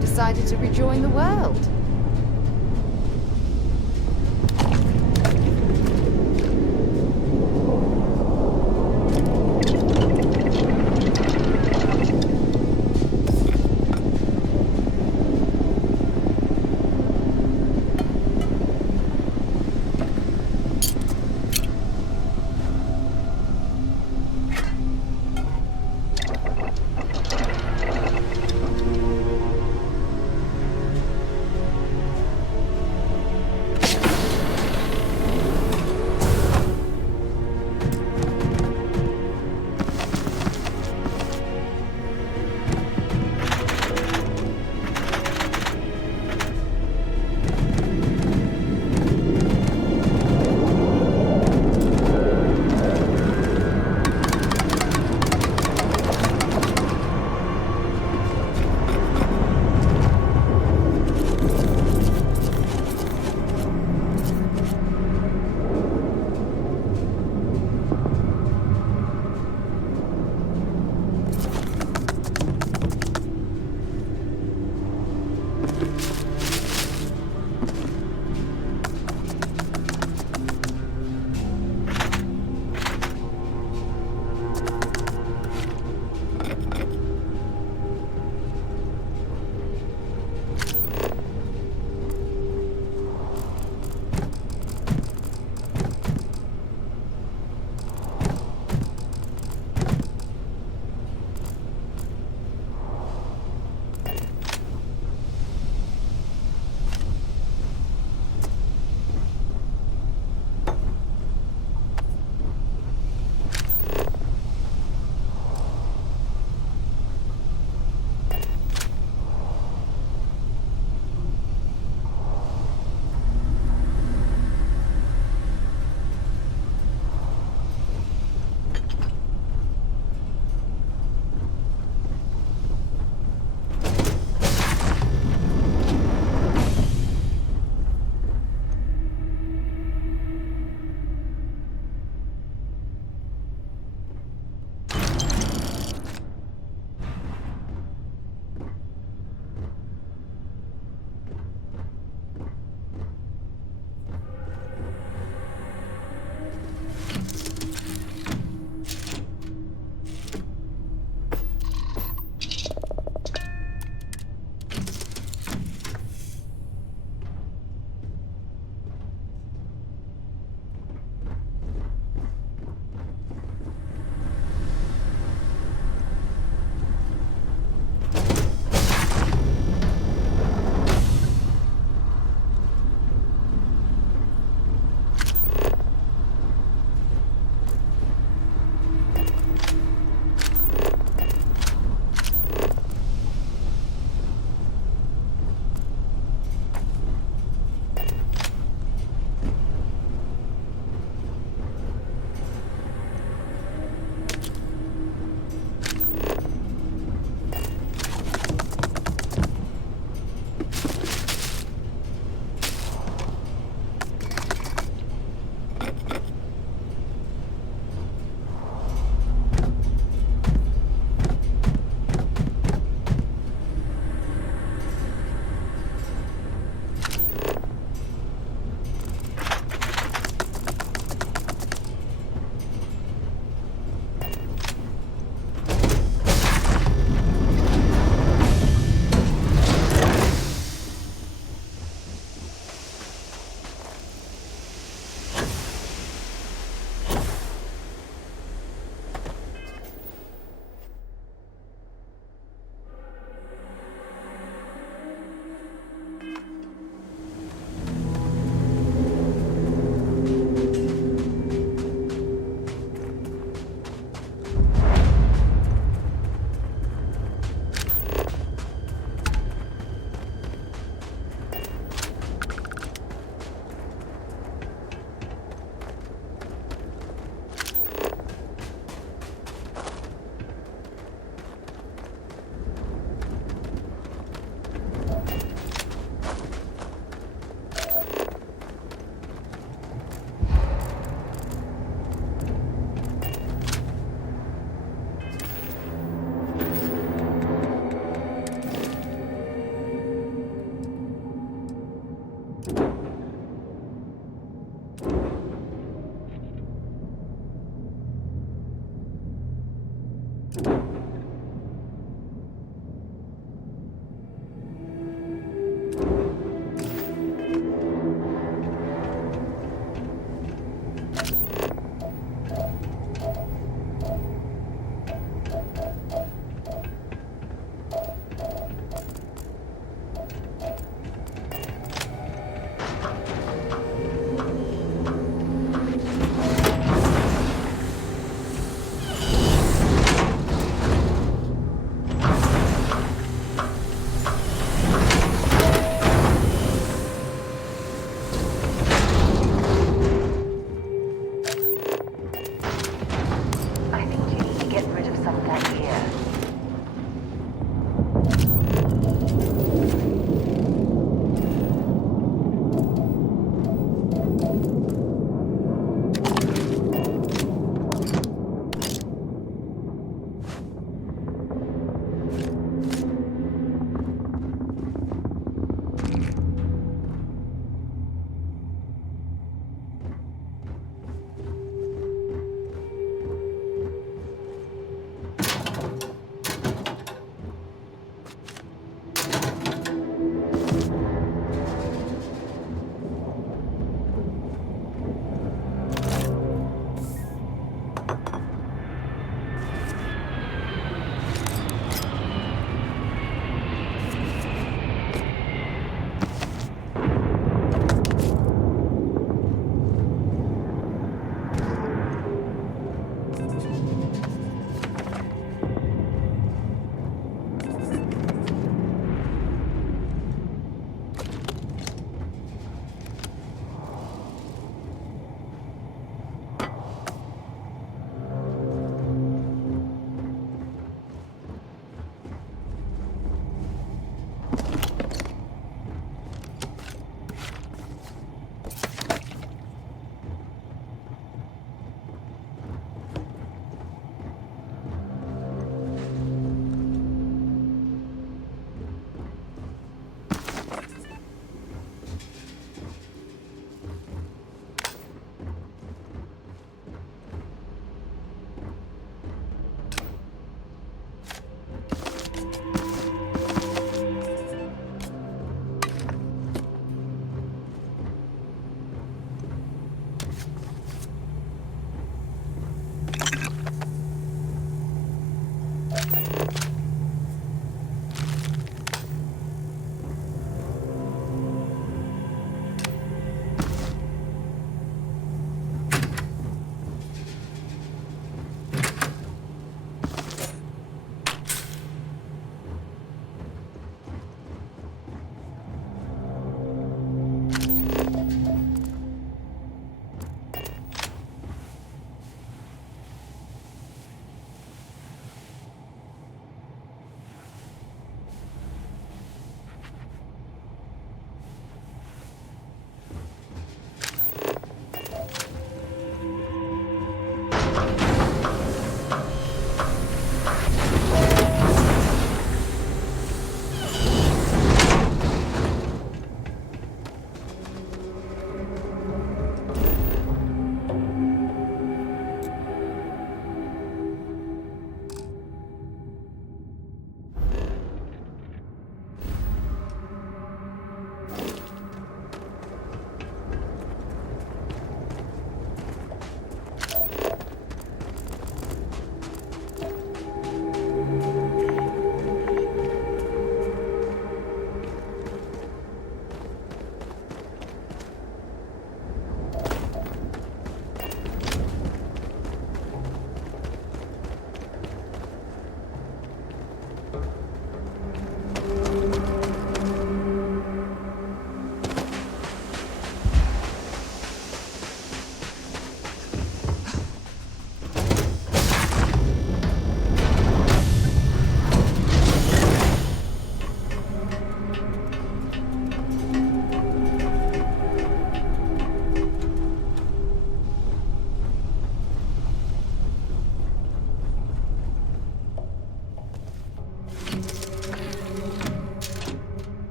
Decided to rejoin the world.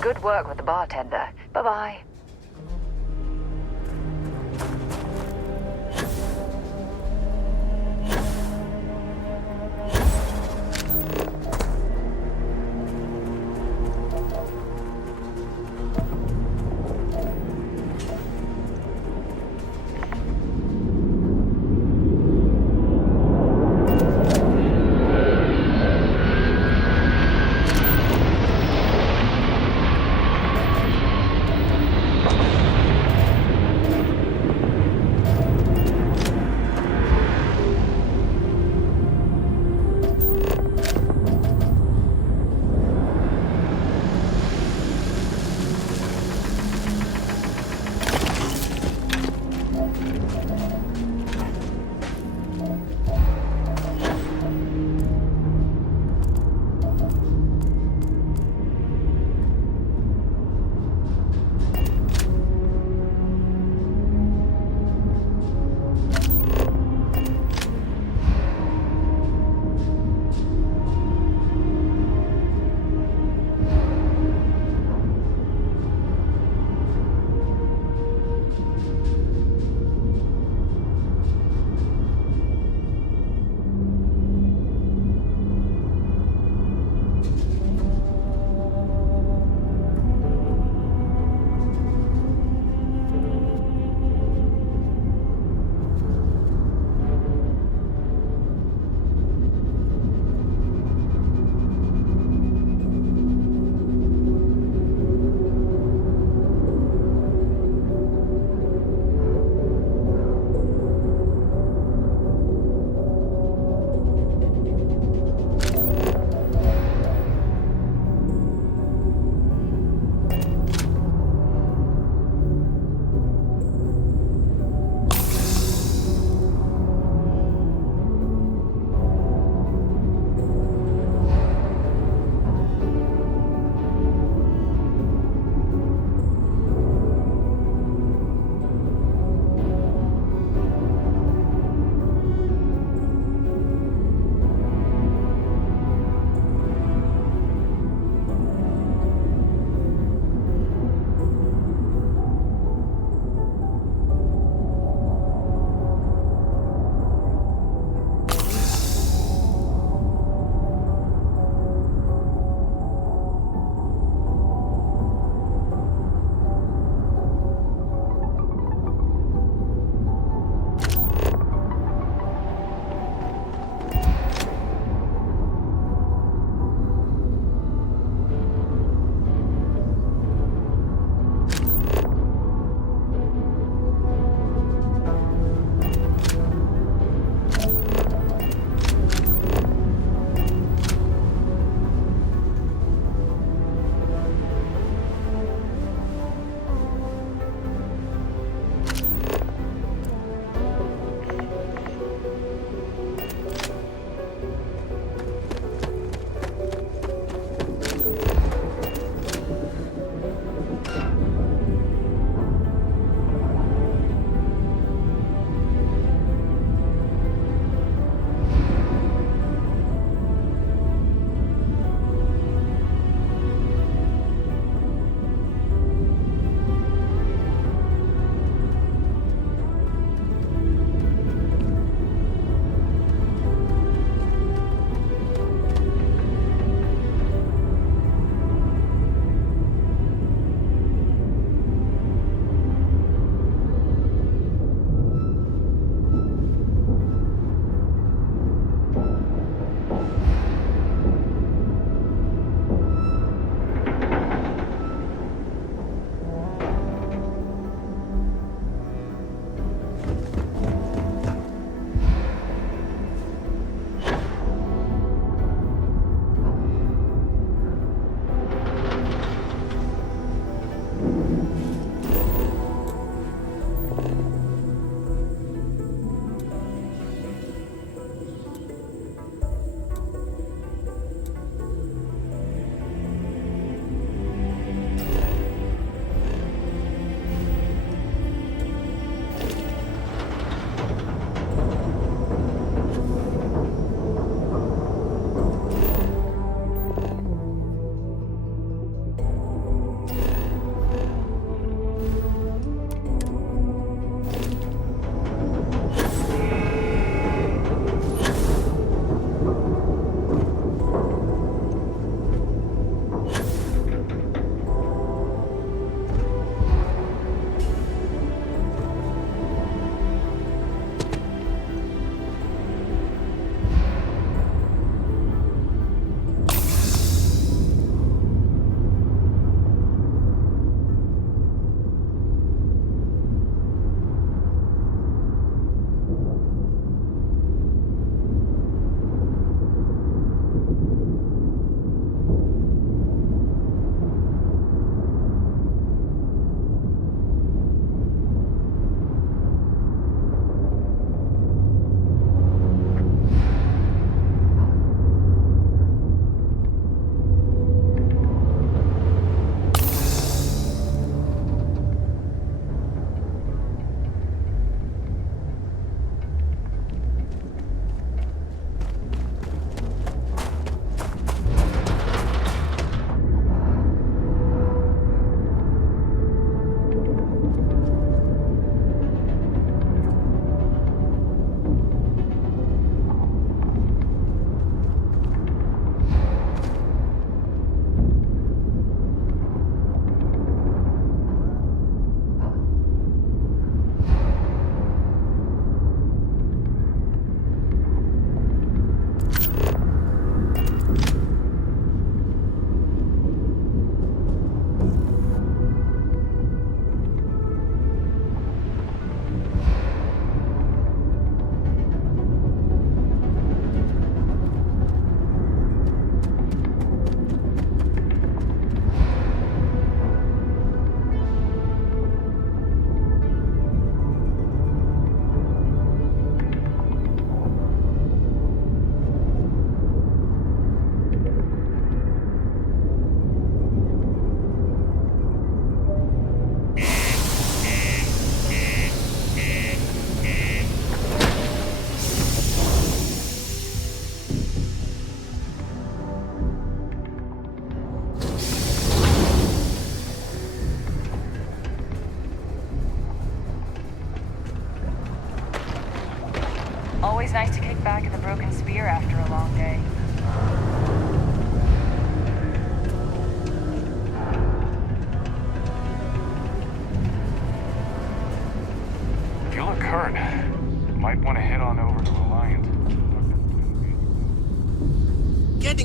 Good work with the bartender. Bye-bye.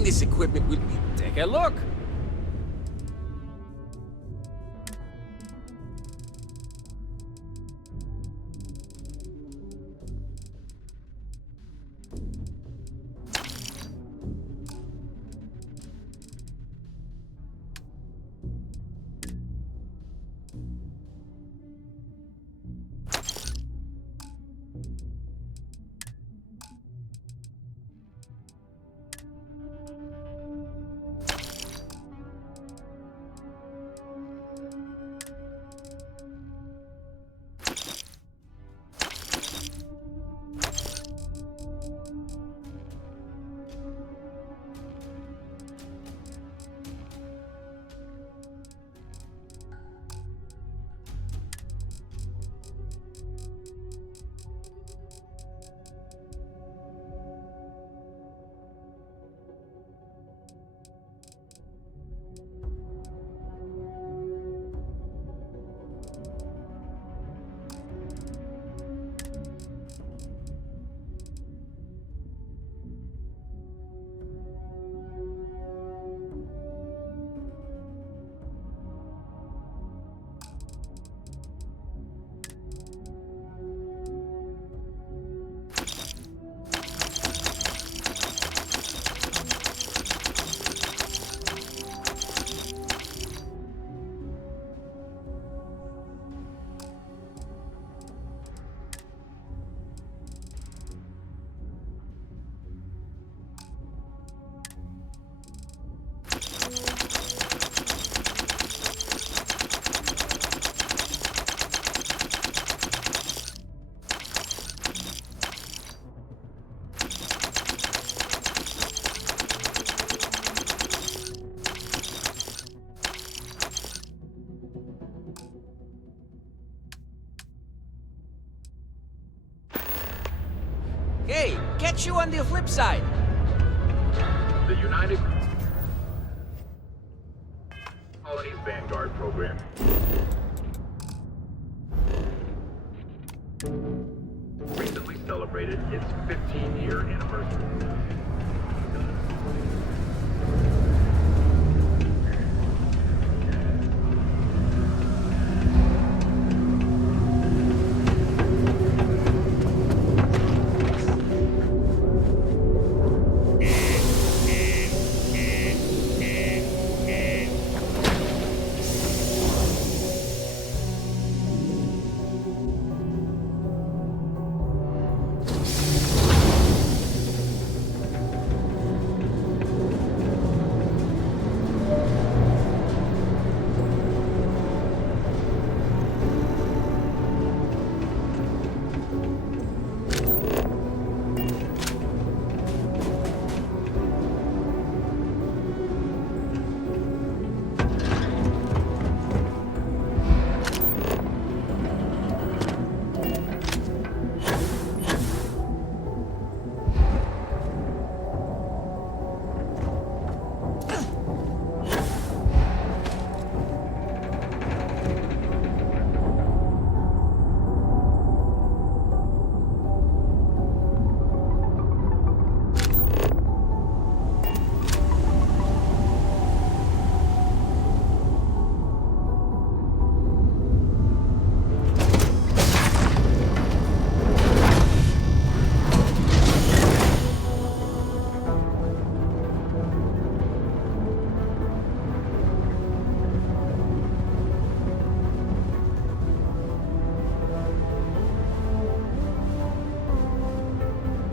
this equipment will be... Take a look. Hey, catch you on the flip side. The United Colonies Vanguard program. Recently celebrated its 15-year anniversary.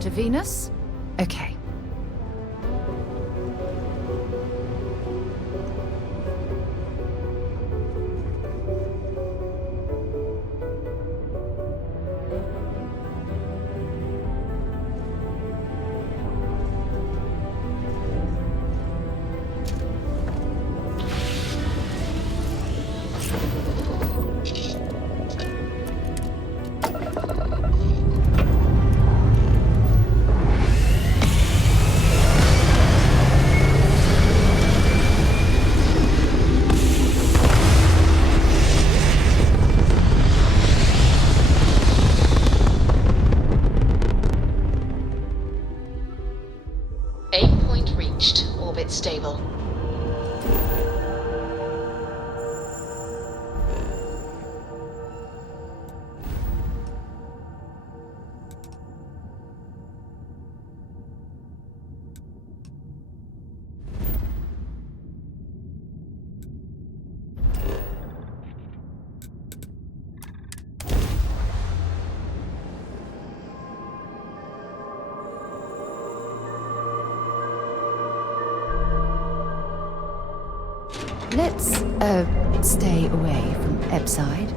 To Venus? Okay. Let's, stay away from Ebside.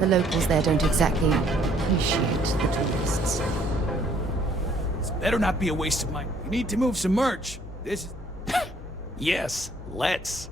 The locals there don't exactly appreciate the tourists. This better not be a waste of my... We need to move some merch. This is... Yes, let's.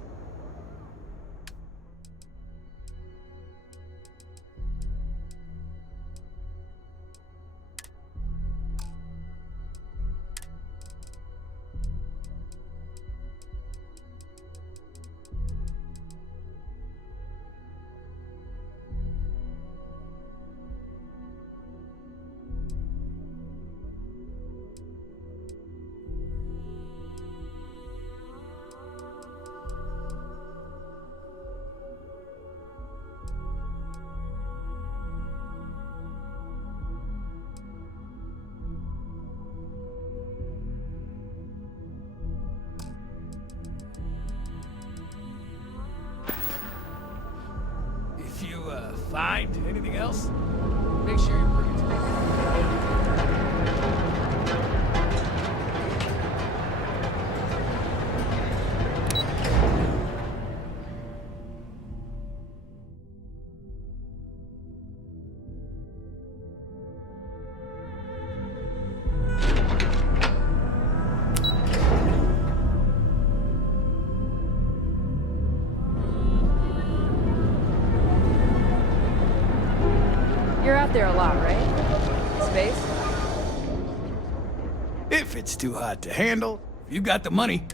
If you, find anything else, make sure you bring it to me. You're out there a lot, right? Space? If it's too hot to handle, you got the money.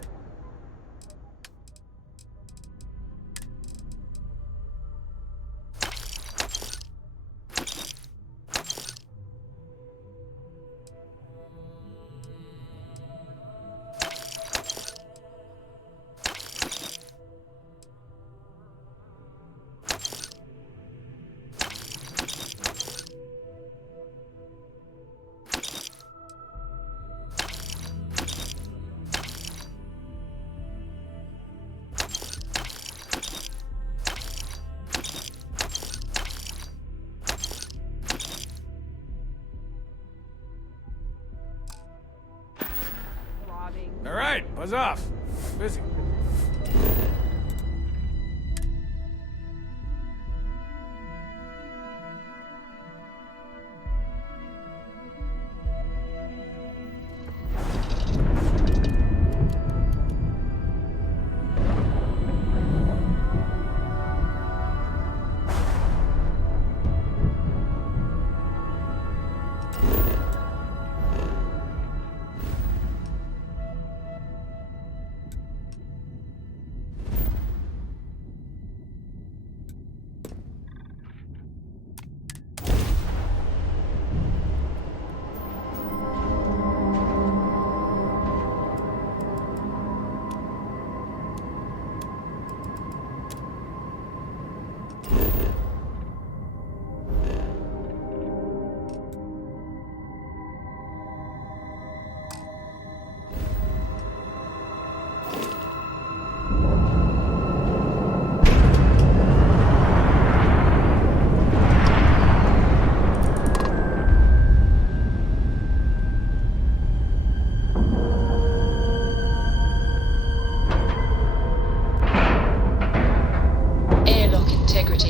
All right, buzz off. Busy.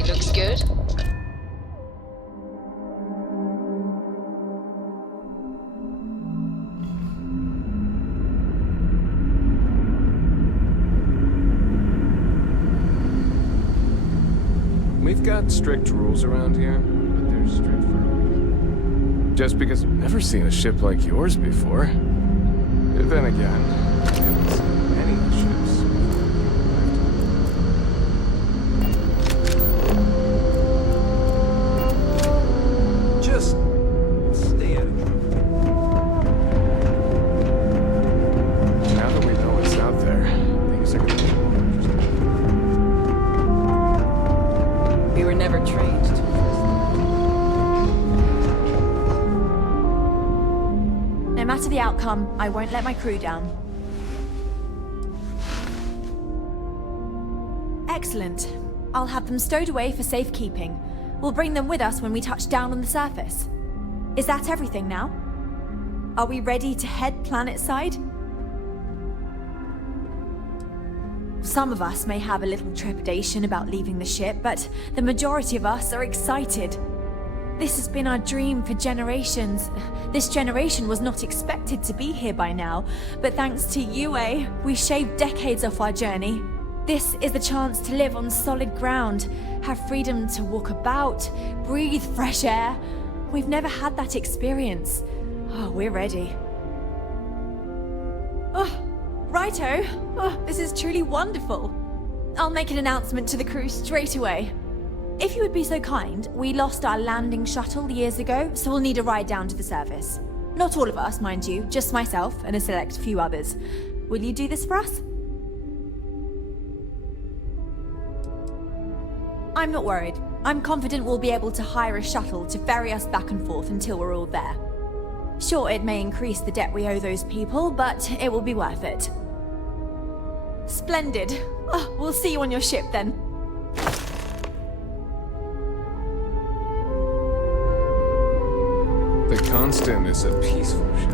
Looks good. We've got strict rules around here, but they're strict for a reason. Just because I've never seen a ship like yours before. Then again, I haven't seen any ships. Just stay out of trouble. Now that we know what's out there, things are going to be more interesting. We were never trained to No matter the outcome, I won't let my crew down. Excellent. I'll have them stowed away for safekeeping. We'll bring them with us when we touch down on the surface. Is that everything now? Are we ready to head planetside? Some of us may have a little trepidation about leaving the ship, but the majority of us are excited. This has been our dream for generations. This generation was not expected to be here by now, but thanks to UA, we shaved decades off our journey. This is the chance to live on solid ground, have freedom to walk about, breathe fresh air. We've never had that experience. Oh, we're ready. Oh, righto. Oh, this is truly wonderful. I'll make an announcement to the crew straight away. If you would be so kind, we lost our landing shuttle years ago, so we'll need a ride down to the surface. Not all of us, mind you, just myself and a select few others. Will you do this for us? I'm not worried. I'm confident we'll be able to hire a shuttle to ferry us back and forth until we're all there. Sure, it may increase the debt we owe those people, but it will be worth it. Splendid. Oh, we'll see you on your ship then. The Constant is a peaceful ship.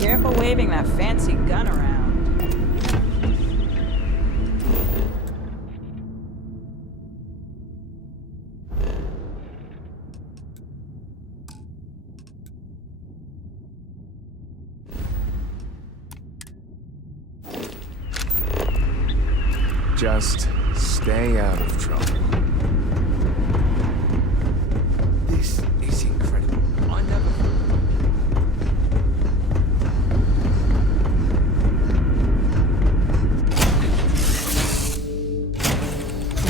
Careful waving that fancy gun around. Just stay out of trouble. This is incredible. I never...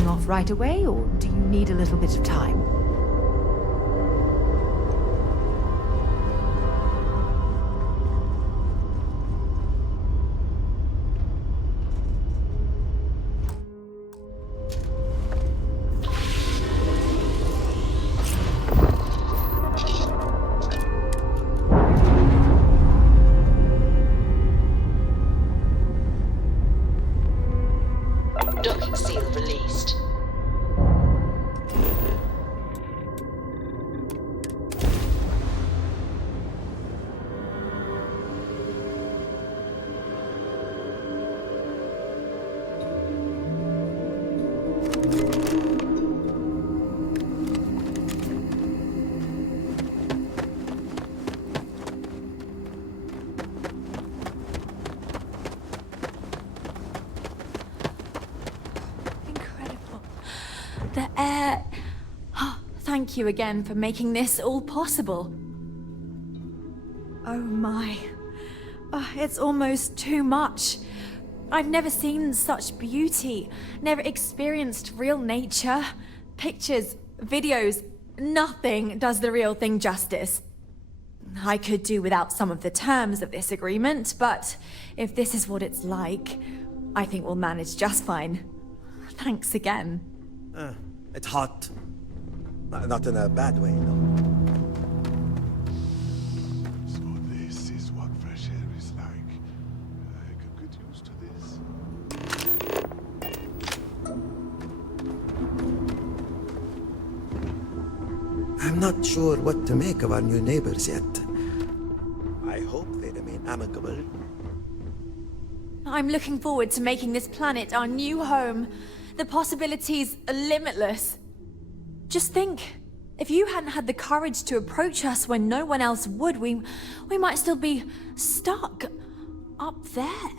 Off right away, or do you need a little bit of time? Docking seal released. The air... Oh, thank you again for making this all possible. Oh my. Oh, it's almost too much. I've never seen such beauty, never experienced real nature. Pictures, videos, nothing does the real thing justice. I could do without some of the terms of this agreement, but if this is what it's like, I think we'll manage just fine. Thanks again. It's hot. Not in a bad way, though. So this is what fresh air is like. I could get used to this. I'm not sure what to make of our new neighbors yet. I hope they remain amicable. I'm looking forward to making this planet our new home. The possibilities are limitless. Just think, if you hadn't had the courage to approach us when no one else would, we might still be stuck up there.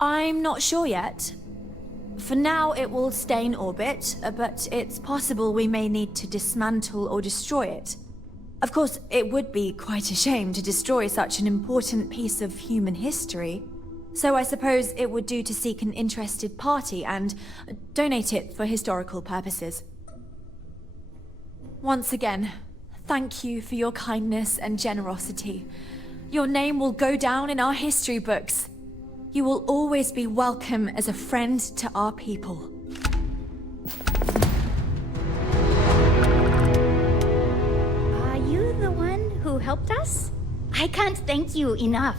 I'm not sure yet. For now, it will stay in orbit, but it's possible we may need to dismantle or destroy it. Of course, it would be quite a shame to destroy such an important piece of human history. So I suppose it would do to seek an interested party and donate it for historical purposes. Once again, thank you for your kindness and generosity. Your name will go down in our history books. You will always be welcome as a friend to our people. Are you the one who helped us? I can't thank you enough.